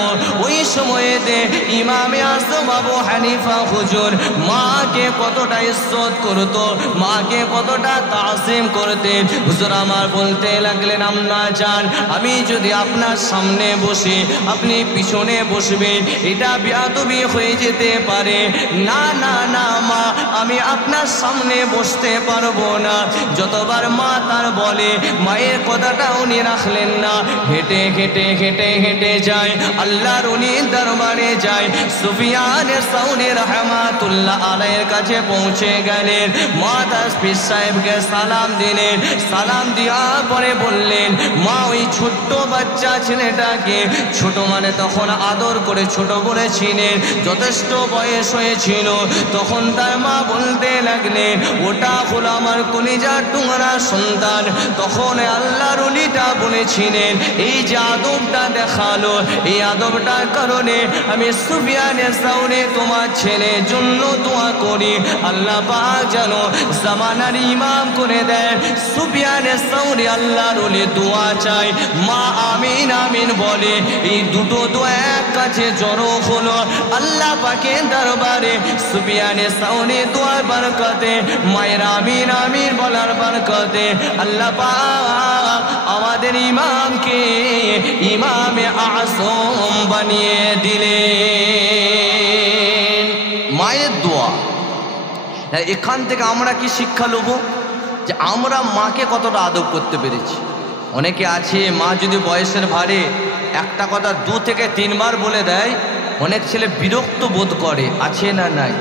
ওই সময়েতে ইমামে আজম আবু হানিফা হুজুর মাকে কতটা ইজ্জত করত, মাকে কতটা তাজিম করতেন। হুজুর আমার বলতে লাগলেন, আম্মা জান আমি যদি আপনার সামনে বসে আপনি পিছনে বসবেন, এটা বেয়াদবি হয়ে যেতে পারে। না না না মা, আমি আপনার সামনে বসতে পারবো না। যতবার মা তার বলে, মায়ের কথাটা উনি রাখলেন না। হেঁটে হেঁটে হেঁটে হেঁটে যায়, আল্লাহর উনি দরবারে যায়। সুফিয়ান সাউরি রাহমাতুল্লাহ আলাইহির কাছে পৌঁছে গেলেন। মা তার পীর সাহেবকে সালাম দিলেন। সালাম দেওয়ার পরে বললেন, মা ওই ছোট্ট বাচ্চা ছেলেটাকে, ছোট মানে তখন আদর করে ছোট বলেছিলেন, যথেষ্ট বয়স হয়েছিল তখন তার মা বলতে লাগলেন, ওটা হলো আমার কলিজার টুকরা সন্তান। তখন আল্লাহর ওলিটা বলেছিলেন, এই যে আদবটা দেখালো, এই আদবটার কারণে আমি সুফিয়ান সাউরি তোমার ছেলের জন্য দোয়া করি, আল্লাহ পাক যেন জামানার ইমাম করে দেয়। সুফিয়ান সাউরি আল্লাহর বলে দোয়া চাই, মা আমিন আমিন বলে। এই দুটো দোয়া এক কাছে জড়ো হলো আল্লাহ পাকের দরবারে। সুফিয়ানে সাউরি দোয়ার বরকতে, মায়ের আমিন আমিন বলার বরকতে আল্লাহ পাক আমাদের ইমামকে ইমামে আযম বানিয়ে দিলেন। মায়ের দোয়া, এখান থেকে আমরা কি শিক্ষা নেব? যে আমরা মাকে কতটা আদব করতে পেরেছি। অনেকে আছে মা যদি বয়সের ভারে একটা কথা 2 থেকে 3 বার বলে দেয়, অনেক ছেলে বিরক্ত বোধ করে, আছে না নাই?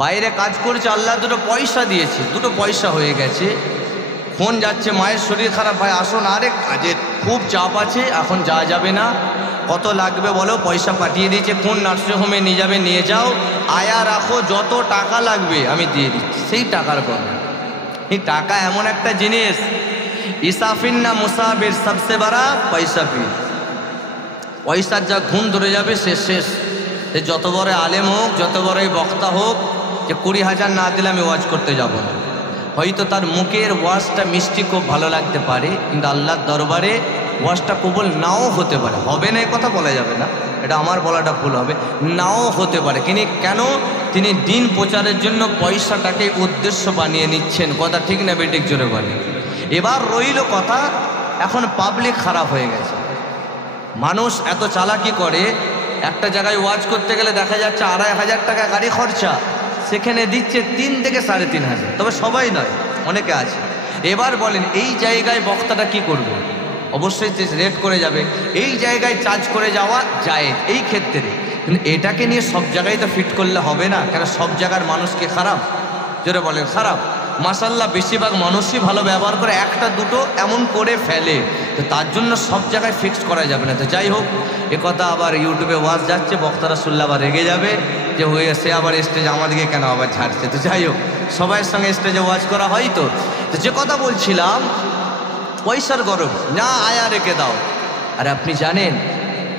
বাইরে কাজ করছে, আল্লাহ দুটো পয়সা দিয়েছে, 2 পয়সা হয়ে গেছে, ফোন যাচ্ছে মায়ের শরীর খারাপ, ভাই আসুন, আরে কাজের খুব চাপ আছে এখন যাওয়া যাবে না, কত লাগবে বলো, পয়সা পাঠিয়ে দিয়েছে, কোন নার্সিংহোমে নিয়ে যাবে নিয়ে যাও, আয়া রাখো, যত টাকা লাগবে আমি দিয়ে দিচ্ছি। সেই টাকার কথা, এই টাকা এমন একটা জিনিস, ইসাফিন না মুসাফির সবসে বড়া পয়সা পীর। পয়সার যা ঘুম ধরে যাবে শেষ। সে যত বড় আলেম হোক, যত বড়ই বক্তা হোক, যে 20,000 না দিলে আমি ওয়াজ করতে যাব না। হয়তো তার মুখের ওয়াজটা মিষ্টি খুব ভালো লাগতে পারে, কিন্তু আল্লাহর দরবারে ওয়াজটা কবুল নাও হতে পারে। হবে না, কথা বলা যাবে না, এটা আমার বলাটা ভুল হবে, নাও হতে পারে। কেন? তিনি দিন প্রচারের জন্য পয়সাটাকে উদ্দেশ্য বানিয়ে নিচ্ছেন। কথা ঠিক না বেঠিক? জোরে বলে। এবার রইল কথা, এখন পাবলিক খারাপ হয়ে গেছে। মানুষ এত চালাকি করে, একটা জায়গায় ওয়াজ করতে গেলে দেখা যাচ্ছে 2,500 টাকা গাড়ি খরচা, সেখানে দিচ্ছে 3 থেকে 3,500। তবে সবাই নয়, অনেকে আছে। এবার বলেন এই জায়গায় বক্তাটা কি করবে? অবশ্যই রেট করে যাবে। এই জায়গায় চার্জ করে যাওয়া যায় এই ক্ষেত্রে, কিন্তু এটাকে নিয়ে সব জায়গায় তো ফিট করলে হবে না। কেন সব জায়গার মানুষকে খারাপ? জোরে বলেন খারাপ। মাশাআল্লাহ বেশিরভাগ মানুষই ভালো ব্যবহার করে, 1-2 এমন করে ফেলে, তো তার জন্য সব জায়গায় ফিক্স করা যাবে না। তো যাই হোক, কথা আবার ইউটিউবে ওয়াজ যাচ্ছে, বক্তারা শুনলে আবার রেগে যাবে যে হয়ে সে আবার স্টেজে আমাদেরকে কেন আবার ছাড়ছে। তো যাই হোক, সবাইয়ের সঙ্গে স্টেজে ওয়াজ করা হয়। তো যে কথা বলছিলাম, পয়সার গরম না, আয়া রেখে দাও। আর আপনি জানেন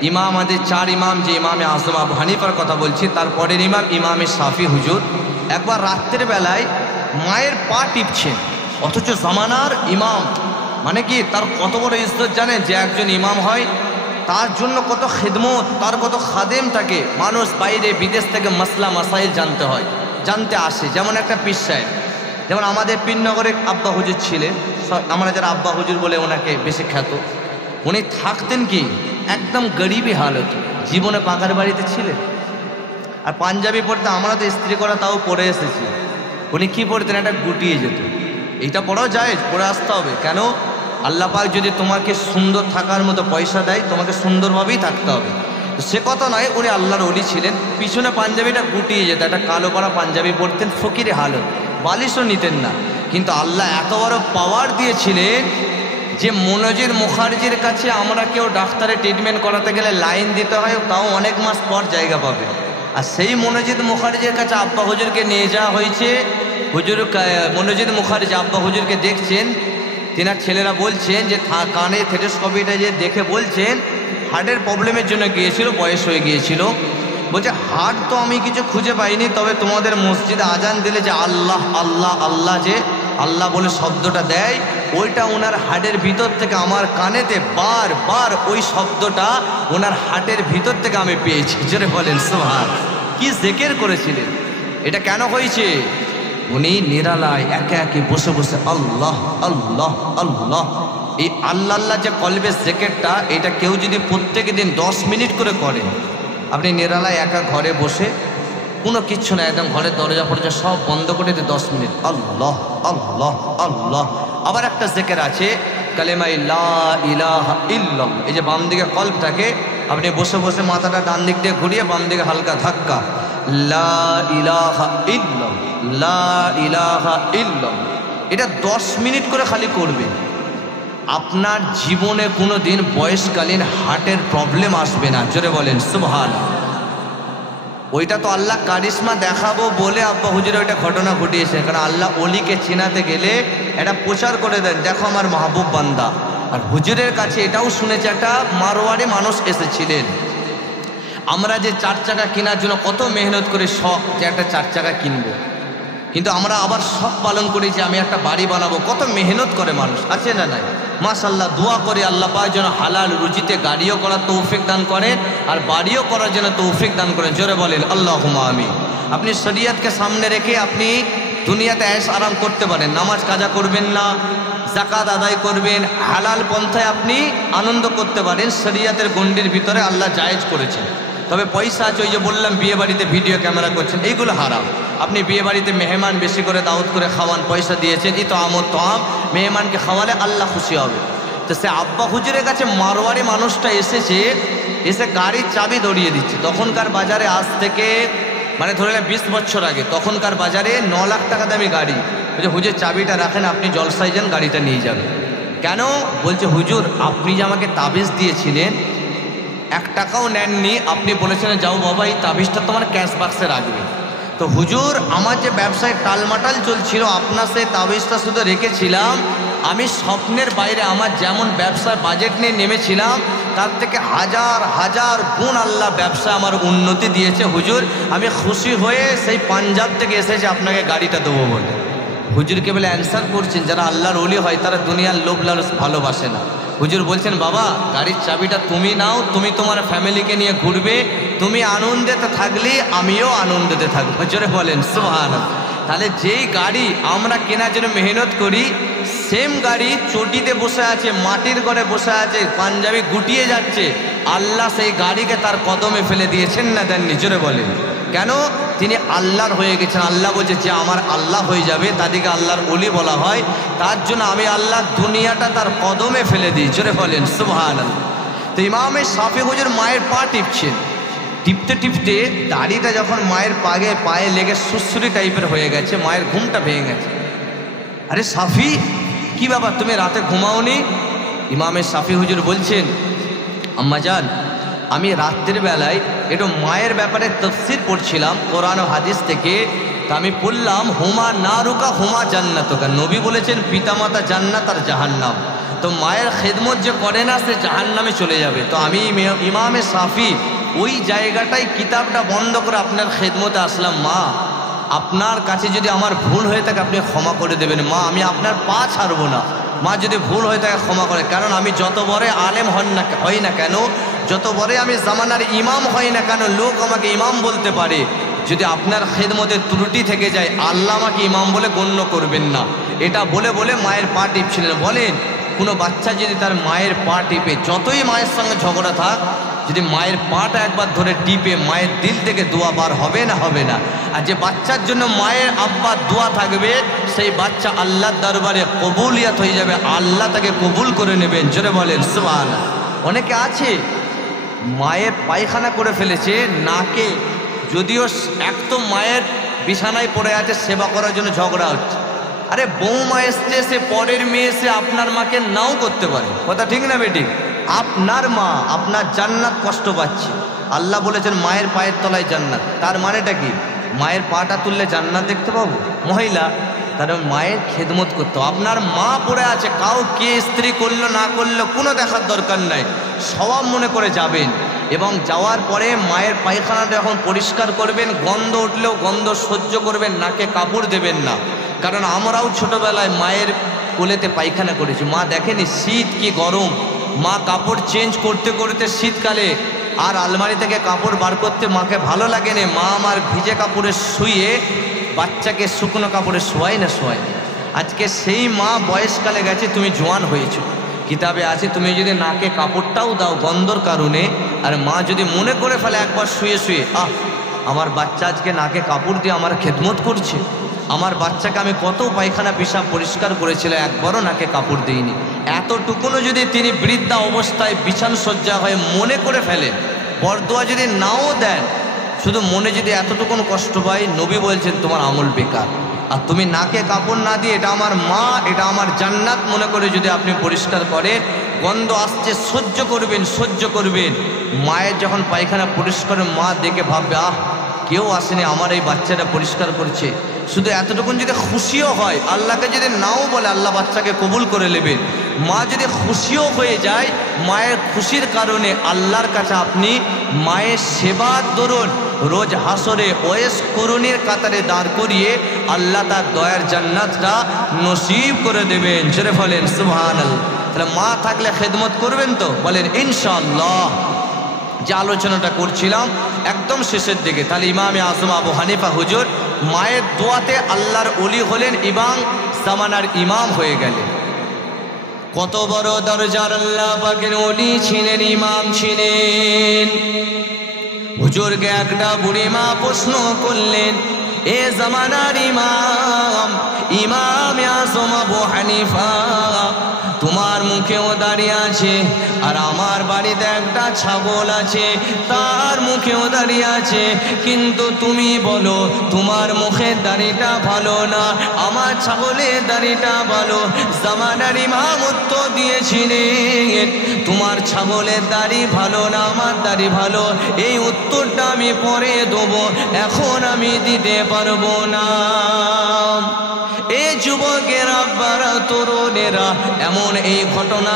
ইমাম, আমাদের 4 ইমাম, যে ইমামে আযম আবু হানিফার কথা বলছি, তারপরের ইমাম ইমামে শাফি হুজুর একবার রাত্রের বেলায় মায়ের পা টিপছেন, অথচ জামানার ইমাম, মানে কি তার কত বড় ইজ্জত জানেন? যে একজন ইমাম হয় তার জন্য কত খিদমত, তার কত খাদেম থাকে। মানুষ বাইরে বিদেশ থেকে মাসলা মাসাইল জানতে আসে। যেমন একটা পীর সাহেব, যেমন আমাদের পীরনগরে আব্বা হুজুর ছিলেন, আমরা যারা আব্বা হুজুর বলে ওনাকে বেশি খ্যাত। উনি থাকতেন কি একদম গরিবী হালত, জীবনে পাকার বাড়িতে ছিলেন। আর পাঞ্জাবি পরতে, আমরা তো ইস্ত্রি করা তাও পরে এসেছি, উনি কি পড়তেন? একটা গুটিয়ে যেত। এইটা পড়াও যায়, পড়ে আসতে হবে। কেন? আল্লাহ পাক যদি তোমাকে সুন্দর থাকার মতো পয়সা দেয়, তোমাকে সুন্দরভাবেই থাকতে হবে। তো সে কথা নয়, উনি আল্লাহর ওলি ছিলেন। পিছনে পাঞ্জাবিটা গুটিয়ে যেত, একটা কালো করা পাঞ্জাবি পরতেন, ফকিরে হালত, বালিশও নিতেন না। কিন্তু আল্লাহ এত বড় পাওয়ার দিয়েছিলেন যে মনোজির মুখার্জির কাছে আমরা কেউ ডাক্তারের ট্রিটমেন্ট করাতে গেলে লাইন দিতে হয়, তাও অনেক মাস পর জায়গা পাবে। আর সেই মনোজিৎ মুখার্জির কাছে আব্বা হুজুরকে নিয়ে যাওয়া হয়েছে। হুজুর মনোজিৎ মুখার্জি আব্বা হুজুরকে দেখছেন, তেনার ছেলেরা বলছেন যে কানে থেটোস্কোপিটা যে দেখে বলছেন হার্টের প্রবলেমের জন্য গিয়েছিল, বয়স হয়ে গিয়েছিল। বলছে হার্ট তো আমি কিছু খুঁজে পাইনি, তবে তোমাদের মসজিদে আজান দিলে যে আল্লাহ আল্লাহ আল্লাহ, যে আল্লাহ বলে শব্দটা দেয়, ওইটা ওনার হার্টের ভিতর থেকে আমার কানেতে বারবার ওই শব্দটা ওনার হার্টের ভিতর থেকে আমি পেয়েছি। জোরে বলেন সুবহান। কি জিকির করেছিলেন! এটা কেন হয়েছে? উনি নিরালায় একে একে বসে বসে আল্লাহ আল্লাহ আল্লাহ, এই আল্লাহ আল্লাহ যে কলবে জিকিরটা, এটা কেউ যদি প্রত্যেক দিন 10 মিনিট করে করে, আপনি নিরালায় একা ঘরে বসে, কোনো কিচ্ছু না, একদম ঘরের দরজা ফরজা সব বন্ধ করে দিয়ে 10 মিনিট আল্লাহ আল্লাহ আল্লাহ। আবার একটা জিকির আছে কালেমা লা ইলাহা ইল্লাল্লাহ, এই যে বাম দিকে কলব থাকে, আপনি বসে বসে মাথাটা ডান দিক দিয়ে ঘুরিয়ে বাম দিকে হালকা ধাক্কা, লা ইলাহা ইল্লাল্লাহ লা ইলাহা ইল্লাল্লাহ। এটা 10 মিনিট করে খালি করবে। আপনার জীবনে কোনো দিন বয়সকালীন হার্টের প্রবলেম আসবে না। জোরে বলেন সুবহানাল্লাহ। ওইটা তো আল্লাহ কারিশমা দেখাবো বলে আব্বা হুজুরে ওইটা ঘটনা ঘটিয়েছে। কারণ আল্লাহ অলিকে চিনাতে গেলে এটা প্রচার করে দেন, দেখো আমার মাহবুব বান্দা। আর হুজুরের কাছে এটাও শুনেছে একটা মারোয়ারি মানুষ এসেছিলেন। আমরা যে 4 চাকা কেনার জন্য কত মেহনত করে শখ যে একটা 4 চাকা কিনবো, কিন্তু আমরা আবার সব পালন করি যে আমি একটা বাড়ি বানাবো। কত মেহনত করে মানুষ, আছে না নাই? মাশাআল্লাহ, দোয়া করে আল্লাহ পাক যেন হালাল রুজিতে গাড়িও করার তৌফিক দান করেন আর বাড়িও করার জন্য তৌফিক দান করেন। জোরে বলেন আল্লাহুম্মা আমিন। আপনি শরীয়তকে সামনে রেখে আপনি দুনিয়াতে ऐश আরাম করতে পারেন, নামাজ কাজা করবেন না, যাকাত আদায় করবেন, হালাল পন্থায় আপনি আনন্দ করতে পারেন। শরীয়তের গণ্ডির ভিতরে আল্লাহ জায়েজ করেছেন। তবে পয়সা আছে, ওই যে বললাম বিয়ে বাড়িতে ভিডিও ক্যামেরা করছেন, এইগুলো হারাম। আপনি বিয়ে বাড়িতে মেহমান বেশি করে দাওয়াত করে খাওয়ান, পয়সা দিয়েছেন, এই তো আমদ তো আম, মেহমানকে খাওয়ালে আল্লাহ খুশি হবে। তো সে আব্বা হুজুরের কাছে মারোয়ারি মানুষটা এসেছে, এসে গাড়ির চাবি ধরিয়ে দিচ্ছে। তখনকার বাজারে আজ থেকে মানে ধরে নেন 20 বছর আগে, তখনকার বাজারে 9 লাখ টাকা দামি গাড়ি। বলছে হুজুর চাবিটা রাখেন, আপনি জলসায় যান, গাড়িটা নিয়ে যাবেন। কেন? বলছে হুজুর আপনি যে আমাকে তাবিজ দিয়েছিলেন 1 টাকাও নেননি, আপনি বলেছিলেন যাও বাবা এই তাবিজটা তোমার ক্যাশ বাক্সে রাখবে। তো হুজুর আমার যে ব্যবসায় টালমাটাল চলছিল, আপনার সেই তাবিজটা শুধু রেখেছিলাম, আমি স্বপ্নের বাইরে আমার যেমন ব্যবসার বাজেট নিয়ে নেমেছিলাম তার থেকে হাজার হাজার গুণ আল্লাহ ব্যবসা আমার উন্নতি দিয়েছে হুজুর। আমি খুশি হয়ে সেই পাঞ্জাব থেকে এসেছি আপনাকে গাড়িটা দেবো বলে। হুজুরকে বলে অ্যান্সার করছেন, যারা আল্লাহর ওলি হয় তারা দুনিয়ার লোভ লালচ ভালোবাসে না। হুজুর বলছেন বাবা গাড়ির চাবিটা তুমি নাও, তুমি তোমার ফ্যামিলিকে নিয়ে ঘুরবে, তুমি আনন্দেতে থাকলে আমিও আনন্দেতে থাকবো। জোরে বলেন সুবহানাল্লাহ। তাহলে যেই গাড়ি আমরা কেনার জন্য মেহনত করি, সেম গাড়ি চটিতে বসে আছে, মাটির ঘরে বসে আছে, পাঞ্জাবি গুটিয়ে যাচ্ছে, আল্লাহ সেই গাড়িকে তার কদমে ফেলে দিয়েছেন না দেননি? জোরে বলেন কেন? তিনি আল্লাহর হয়ে গেছেন। আল্লাহ বলছে যে আমার আল্লাহ হয়ে যাবে তাদেরকে আল্লাহর ওলি বলা হয়। তার জন্য আমি আল্লাহ দুনিয়াটা তার কদমে ফেলে দিই। জোরে বলেন সুবহানাল্লাহ। তো ইমামে শাফি হুজুর মায়ের পা টিপছেন, টিপতে টিপতে দাড়িটা যখন মায়ের পায়ে লেগে সুসুরি টাইপের হয়ে গেছে, মায়ের ঘুমটা ভেঙে গেছে। আরে শাফি কি ব্যাপার, তুমি রাতে ঘুমাওনি? ইমামে শাফি হুজুর বলছেন আম্মাজান আমি রাত্রের বেলায় একটু মায়ের ব্যাপারে তাফসীর পড়ছিলাম কোরআন ও হাদিস থেকে। তা আমি পড়লাম হুমা নারুকা হুমা জান্নাতুকা, নবী বলেছেন পিতামাতা জান্নাত আর জাহান্নাম। তো মায়ের খেদমত যে করে না সে জাহান্নামে চলে যাবে। তো আমি ইমামে শাফি ওই জায়গাটাই কিতাবটা বন্ধ করে আপনার খেদমতে আসলাম। মা আপনার কাছে যদি আমার ভুল হয়ে থাকে আপনি ক্ষমা করে দেবেন। মা আমি আপনার পা ছাড়বো না। মা যদি ভুল হয়ে থাকে ক্ষমা করে, কারণ আমি যত বড় আলেম হই না কেন, যত বড় আমি জামানার ইমাম হই না কেন, লোক আমাকে ইমাম বলতে পারে, যদি আপনার খেদমতে ত্রুটি থেকে যায় আল্লাহ আমাকে ইমাম বলে গণ্য করবেন না। এটা বলে বলে মায়ের পা টিপছিলেন। বলেন কোনো বাচ্চা যদি তার মায়ের পা টিপে, যতই মায়ের সঙ্গে ঝগড়া থাক, যদি মায়ের পাটা একবার ধরে টিপে মায়ের দিল থেকে দোয়া বার হবে না? হবে না। আর যে বাচ্চার জন্য মায়ের আব্বার দোয়া থাকবে সেই বাচ্চা আল্লাহর দরবারে কবুলিয়াত হয়ে যাবে, আল্লাহ তাকে কবুল করে নেবেন। জোরে বলেন সুবহানাল্লাহ। অনেকে আছে মায়ের পায়খানা করে ফেলেছে নাকে, যদিও এক তো মায়ের বিছানায় পড়ে আছে, সেবা করার জন্য ঝগড়া হচ্ছে। আরে বৌমা এসছে, সে পরের মেয়ে, সে আপনার মাকে নাও করতে পারে, কথা ঠিক না বেটি? আপনার মা আপনার জান্নাত কষ্ট পাচ্ছে। আল্লাহ বলেছেন মায়ের পায়ের তলায় জান্নাত। তার মানেটা কি? মায়ের পাটা তুললে জান্নাত দেখতে পাবো? মহিলা তার মায়ের খেদমত করতে। আপনার মা পড়ে আছে, কাউ কে স্ত্রী করলো না করলো কোনো দেখার দরকার নাই, সওয়াব মনে করে যাবেন। এবং যাওয়ার পরে মায়ের পায়খানাটা যখন পরিষ্কার করবেন, গন্ধ উঠলেও গন্ধ সহ্য করবেন, নাকে কাপড় দেবেন না। কারণ আমরাও ছোটবেলায় মায়ের কোলেতে পায়খানা করেছি। মা দেখেনি শীত কি গরম, মা কাপড় চেঞ্জ করতে করতে শীতকালে আর আলমারি থেকে কাপড় বার করতে মাকে ভালো লাগেনি। মা আমার ভিজে কাপড়ে শুয়ে বাচ্চাকে শুকনো কাপড়ে শোয়ায় না শোয়ায়। আজকে সেই মা বয়সকালে গেছে, তুমি জোয়ান হয়েছো, কিতাবে আছে তুমি যদি নাকে কাপড়টাও দাও গন্ধর কারণে, আর মা যদি মনে করে ফেলে একবার শুয়ে শুয়ে আমার বাচ্চা আজকে নাকে কাপড় দিয়ে আমার খেদমত করছে, আমার বাচ্চাকে আমি কত পায়খানা পেশাব পরিষ্কার করেছিল, একবারও নাকে কাপড় দিইনি, এতটুকুনও যদি তিনি বৃদ্ধা অবস্থায় বিছান শয্যা হয়ে মনে করে ফেলেন, বরদোয়া যদি নাও দেন, শুধু মনে যদি এতটুকুন কষ্ট পায়, নবী বলছেন তোমার আমল বেকার। আর তুমি নাকে কাপড় না দিয়ে এটা আমার মা, এটা আমার জান্নাত মনে করে যদি আপনি পরিষ্কার করেন, গন্ধ আসছে সহ্য করবেন, সহ্য করবেন। মায়ের যখন পায়খানা পরিষ্কার মা দেখে ভাববে কেউ আসেনি, আমার এই বাচ্চাটা পরিষ্কার করছে। শুধু এতটুকুন যদি খুশিও হয়, আল্লাহকে যদি নাও বলে আল্লাহ বাচ্চাকে কবুল করে নেবেন। মা যদি খুশিও হয়ে যায়, মায়ের খুশির কারণে আল্লাহর কাছে আপনি মায়ের সেবার দরুন রোজ হাসরে ওয়েস করুণের কাতারে দাঁড় করিয়ে আল্লাহ তার দয়ার জান্নাতটা নসিব করে দেবেন। জোরে বলেন সুবহানাল্লাহ। তাহলে মা থাকলে খেদমত করবেন তো? বলেন ইনশাআল্লাহ। যে আলোচনাটা করছিলাম একদম শেষের দিকে, তাহলে ইমামে আজম আবু হানিফা হুজুর মায়ের দোয়াতে আল্লাহর ওলি হলেন এবং জামানার ইমাম হয়ে গেলেন। কত বড় দরজার আল্লাহ পাকের ওলি ছিলেন, ইমাম ছিলেন। হুজুরকে একটা বুড়ি মা প্রশ্ন করলেন, এ জামানার ইমাম, ইমামে আজম আবু হানিফা, তোমার মুখেও দাঁড়িয়ে আছে আর আমার বাড়িতে একটা ছাগল আছে তার মুখেও দাঁড়িয়ে আছে, কিন্তু তুমি বলো তোমার মুখের দাড়িটা ভালো না আমার ছাগলের দাড়িটা ভালো? জামানার ইমাম উত্তর দিয়েছিলেন, তোমার ছাগলের দাড়ি ভালো না আমার দাড়ি ভালো? এই উত্তরটা আমি পরে দেবো, এখন আমি দিতে পারবো না। এই যুবকেরা বারা তরুণেরা এমন এই ঘটনা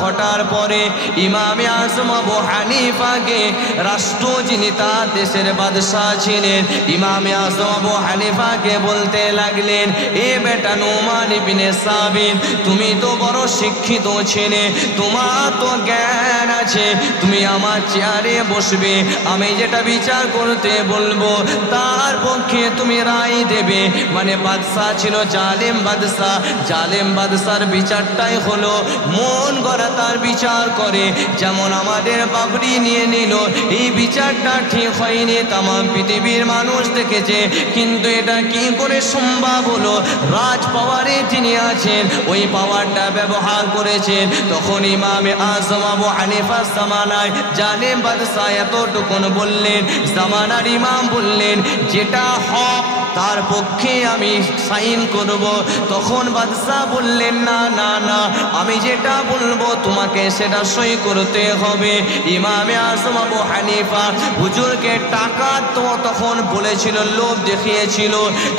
ঘটার পরে ইমামে আজম আবু হানিফাকে রাষ্ট্র, যিনি তার দেশের বাদশাহ ছিলেন, ইমামে আজম আবু হানিফাকে বলতে লাগলেন, এ বেটা নুমান ইবনে সাবিত, তুমি তো বড় শিক্ষিত ছেলে, তোমার তো জ্ঞান আছে, তুমি আমার চেয়ারে বসবে, আমি যেটা বিচার করতে বলবো তার পক্ষে তুমি রায় দেবে। মানে বাদশাহ ছিল জালেম বাদশাহ, জালেম বাদশার বিচারটাই হলো মন গড়া তার বিচার করে। যেমন আমাদের বাবরি নিয়ে নিল, এই বিচারটা ঠিক হয়নি, তাম পৃথিবীর মানুষ দেখেছে, কিন্তু এটা কি করে সম্ভব হলো? রাজ পাওয়ারে যিনি আছেন ওই পাওয়ারটা ব্যবহার করেছেন। তখন ইমামে আজম আবু হানিফা জামানায় জালেম বাদশাহ এতটুকুন বললেন, জামানার ইমাম বললেন, যেটা হক তার পক্ষে আমি সাইন করব। তখন বাদশাহ বললেন, না না না, আমি যেটা বলবো তোমাকে সেটা সই করতে হবে। ইমামে আজম আবু হানিফা হুজুরকে টাকা তো তখন বলেছিল, লোভ দেখিয়েছিল,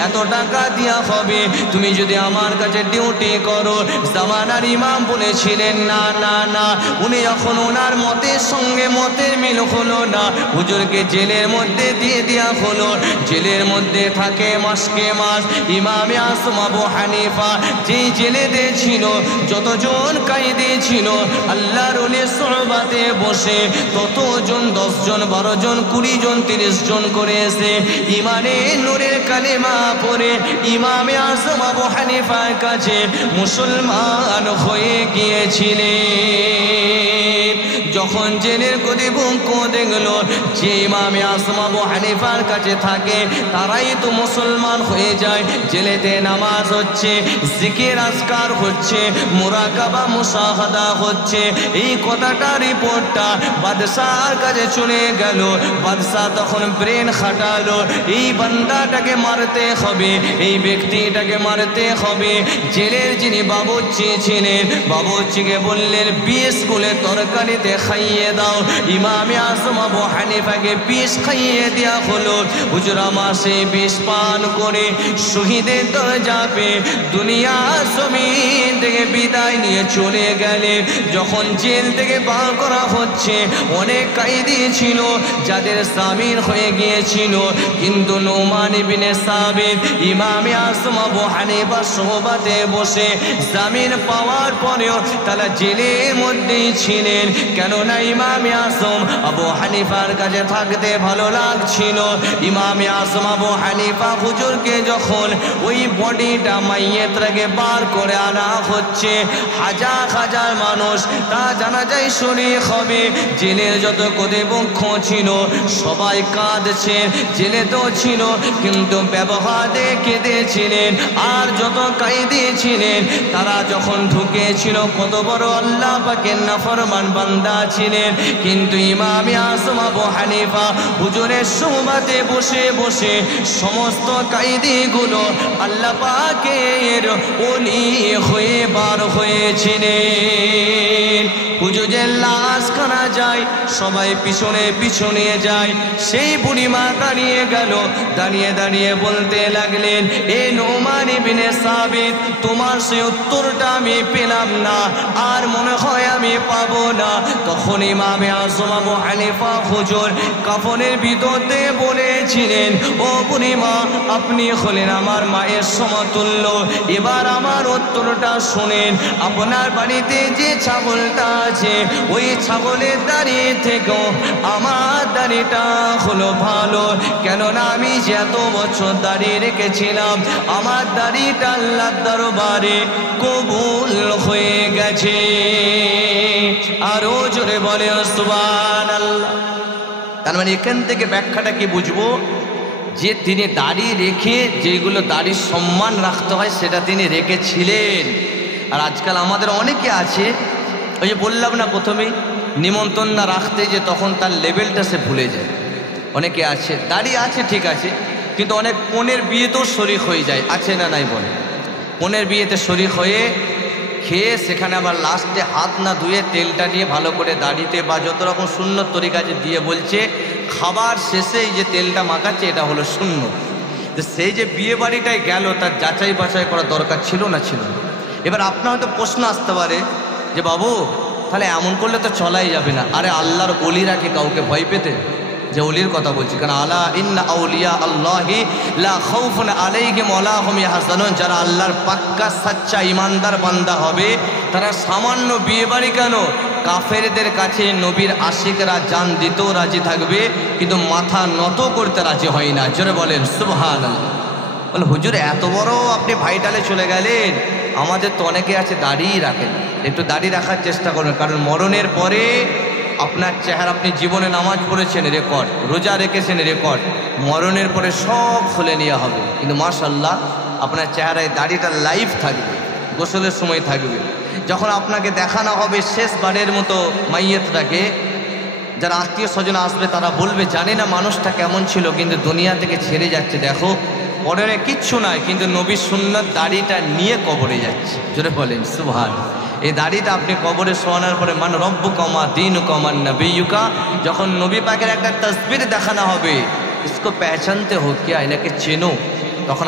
এত টাকা দেওয়া হবে তুমি যদি আমার কাছে ডিউটি করো। জামানার ইমাম বলেছিলেন, না না না। উনি যখন ওনার মতের সঙ্গে মতের মিল হলো না, হুজুরকে জেলের মধ্যে দিয়ে দেওয়া হলো। জেলের মধ্যে থাকে মাসকে মাস। ইমামে আজম আবু হানিফা যেই জেলেতে ছিল, যতজন কায়দি ছিল, আল্লাহর ওলি সোহবাতে বসে ততজন 10 জন 12 জন 20 জন 30 জন করে এসে ইমানে নূরের কালেমা পড়ে ইমামে আজম আবু হানিফার কাছে মুসলমান হয়ে গিয়েছিলেন। যখন জেলের কর্তৃপক্ষ দেখলো যে ইমামে আজম আবু হানিফার কাছে থাকে তারাই তো মুসলমান হয়ে যায়, জেলেতে নামাজ হচ্ছে, জিকির আজকার হচ্ছে, মুরাকাবা মুশাহাদা হচ্ছে, এই কথাটা রিপোর্টটা বাদশার কাছে চলে গেল। বাদশাহ তখন ব্রেন খাটালো, এই বান্দাটাকে মারতে হবে, এই ব্যক্তিটাকে মারতে হবে। জেলের যিনি বাবুর্চি ছিলেন, বাবুর্চিকে বললেন 20 কুলে তরকারিতে খাইয়ে দাও। ইমামে আজম আবু হানিফাকে 20 খাইয়ে দেওয়া হলো। হুজুর আমার সেই 20 পান করে শহীদের দরজা পেয়ে দুনিয়া জমিন থেকে বিদায় নিয়ে চলে গেলেন। যখন জেল থেকে বার করা হচ্ছে, অনেক কায়দি ছিল যাদের জামিন হয়ে গিয়েছিল, কিন্তু নুমান ইবনে সাবিত ইমামে আজম আবু হানিফার সোহবাতে বসে জামিন পাওয়ার পরেও তারা জেলের মধ্যেই ছিলেন। কেননা ইমামে আজম আবু হানিফার কাছে থাকতে ভালো লাগছিল। ইমামে আজম আবু হানিফা হুজুরকে যখন ওই বডিটা মাইয়েতটাকে বার করে আনা হচ্ছে, হাজার হাজার মানুষ তা জানা যায় শরীক হবে। জেলের যত কর্তৃপক্ষ ছিল সবাই কাঁদছে, জেলে তো ছিল কিন্তু ব্যবহারে কেঁদেছিলেন। আর যত কায়দি ছিলেন তারা যখন ঢুকেছিল, কত বড় আল্লাহ পাকের নাফরমান বান্দা ছিলেন, কিন্তু ইমামে আজম আবু হানিফা হুজুরের সোহবাতে বসে বসে সমস্ত কায়দিগুলো আল্লাহ পাকের ওলি হয়ে বার হয়েছিলেন। হুজুরের লাশ কানা যায়, সবাই পিছনে পিছনে যায়। সেই বুড়িমা দাঁড়িয়ে গেল, দাঁড়িয়ে দাঁড়িয়ে বলতে লাগলেন, এ নুমান ইবনে সাবিত, তোমার সেই উত্তরটা আমি পেলাম না, আর মনে হয় আমি পাবো না। তখন ইমামে আজম আবু হানিফা হুজুর কাফনের ভিতরতে বলেছিলেন, ও বুড়িমা আপনি হলেন আমার মায়ের সমতুল্য। এবার আমার উত্তরটা শুনেন, আপনার বাড়িতে যে ছাগলটা আছে ওই ছাগলের দাড়ি থেকেও আমার দাড়িটা হলো ভালো, কেননা আমি যে এত বছর দাড়ি রেখেছিলাম আমার দাড়িটা আল্লাহর দরবারে কবুল হয়ে গেছে। আরো জোরে বলে সুবহানাল্লাহ। তার মানে এখান থেকে ব্যাখ্যাটা কি বুঝবো, যে তিনি দাড়ি রেখে যেগুলো দাড়ির সম্মান রাখতে হয় সেটা তিনি রেখেছিলেন। আর আজকাল আমাদের অনেকে আছে, ওই যে বললাম না প্রথমেই, নিমন্ত্রণ না রাখতে যে তখন তার লেভেলটা সে ভুলে যায়। অনেকে আছে দাড়ি আছে ঠিক আছে, কিন্তু অনেক কনের বিয়েতেও শরিক হয়ে যায়, আছে না নাই বলে? কনের বিয়েতে শরিক হয়ে খেয়ে সেখানে আবার লাস্টে হাত না ধুয়ে তেলটা নিয়ে ভালো করে দাড়িতে বা যত রকম সুন্নত তরিকা যে দিয়ে বলছে, খাবার শেষে এই যে তেলটা মাখাচ্ছে এটা হলো সুন্নত। তো সেই যে বিয়ে বাড়িটায় গেল তার যাচাই বাছাই করা দরকার ছিল না ছিল না? এবার আপনার হয়তো প্রশ্ন আসতে পারে যে বাবু তাহলে এমন করলে তো চলাই যাবে না। আরে আল্লাহর ওলিরা কি কাউকে ভয় পেতে? যে ওলির কথা বলছি, কারণ আলা ইন্না আউলিয়া আল্লাহি লা খাউফুন আলাইহিম ওয়া হুম ইয়াহজানুন, যারা আল্লাহর পাক্কা সাচ্চা ইমানদার বান্দা হবে তারা সামান্য বিয়ে বাড়ি কেন কাফেরদের কাছে নবীর আশিকরা জান দিতেও রাজি থাকবে, কিন্তু মাথা নত করতে রাজি হয় না। জোরে বলেন সুবহানাল্লাহ। বলে হুজুর এত বড় আপনি ভাইটালে চলে গেলেন, আমাদের তো অনেকে আছে দাড়ি রাখেন, একটু দাড়ি রাখার চেষ্টা করবেন, কারণ মরণের পরে আপনার চেহারা, আপনি জীবনে নামাজ পড়েছেন রেকর্ড, রোজা রেখেছেন রেকর্ড, মরণের পরে সব খুলে নেওয়া হবে, কিন্তু মাশাআল্লাহ আপনার চেহারায় দাড়িটা লাইভ থাকবে, গোসলের সময় থাকবে। যখন আপনাকে দেখানো হবে শেষবারের মতো মাইয়াতটাকে, যারা আত্মীয় স্বজন আসবে তারা বলবে জানি না মানুষটা কেমন ছিল, কিন্তু দুনিয়া থেকে ছেড়ে যাচ্ছে, দেখো পরনে কিচ্ছু নাই, কিন্তু নবীর সুন্নাত দাড়িটা নিয়ে কবরে যাচ্ছে। জোরে বলেন সুবহান। এই দাড়িটা আপনি কবরে শোয়ানোর পরে মান রব্বুকা মা দীনুকা মান নবিয়ুকা, যখন নবী পাকের একটা তসবির দেখানো হবে, ইসকো পেহচানতে হো क्या, এনাকে চেনো, তখন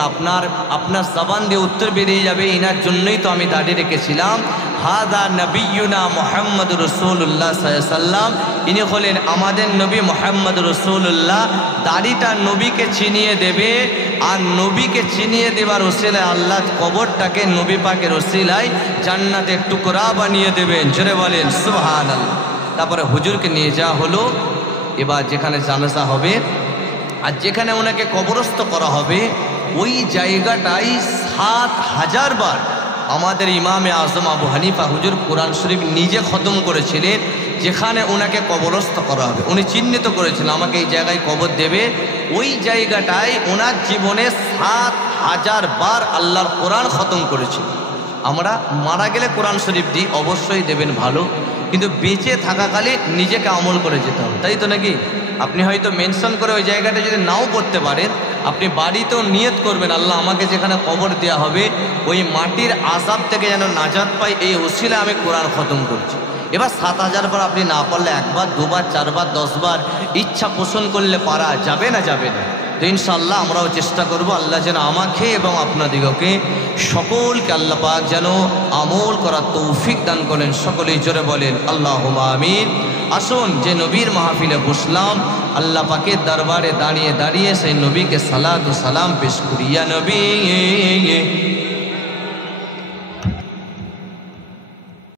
আপনার জবান দিয়ে উত্তর বেরিয়ে যাবে ইনার জন্যই তো আমি দাড়ি রেখেছিলাম। হাদা নবিয়ুনা মুহাম্মদুর রাসূলুল্লাহ সাল্লাল্লাহু আলাইহি ওয়াসাল্লাম, ইনি হলেন আমাদের নবী মুহাম্মদুর রাসূলুল্লাহ। দাড়িটা নবীকে চিনিয়ে দেবে, আর নবীকে চিনিয়ে দেবার ওসিলায় আল্লাহ কবরটাকে নবী পাকের ওসিলায় জান্নাতের টুকরা বানিয়ে দেবেন। জোরে বলেন সুবহানাল্লাহ। তারপরে হুজুরকে নিয়ে যাওয়া হলো, এবার যেখানে জানাজা হবে আর যেখানে ওনাকে কবরস্থ করা হবে ওই জায়গাটাই ৭,০০০ বার আমাদের ইমামে আজম আবু হানিফা হুজুর কোরআন শরীফ নিজে খতম করেছিলেন, যেখানে ওনাকে কবরস্থ করা হবে। উনি চিহ্নিত করেছিলেন আমাকে এই জায়গায় কবর দেবে, ওই জায়গাটায় ওনার জীবনে ৭,০০০ বার আল্লাহর কোরআন খতম করেছিল। আমরা মারা গেলে কোরআন শরীফ দিই, অবশ্যই দেবেন ভালো, কিন্তু বেঁচে থাকাকালে নিজেকে আমল করে যেতে হবে, তাই তো নাকি? আপনি হয়তো মেনশন করে ওই জায়গাটা যদি নাও পড়তে পারেন, আপনি বাড়িতেও নিয়ত করবেন আল্লাহ আমাকে যেখানে কবর দেওয়া হবে ওই মাটির আযাব থেকে যেন নাজাত পাই, এই ওসিলা আমি কোরআন খতম করছি। এবার ৭,০০০ বার আপনি না পারলে একবার, দুবার, ৪ বার, 10 বার ইচ্ছা পোষণ করলে পারা যাবে না? যাবে না। তো ইনশাআল্লাহ আমরাও চেষ্টা করব আল্লাহ যেন আমাকে এবং আপনাদিগকে সকলকে আল্লাহ পাক যেন আমল করার তৌফিক দান করেন। সকলেই জোরে বলেন আল্লাহুম্মা আমিন। আসুন যে নবীর মাহফিলে বসলাম, আল্লাহ পাকের দরবারে দাঁড়িয়ে দাঁড়িয়ে সেই নবীকে সালাত ও সালাম পেশ করি। ইয়া নবী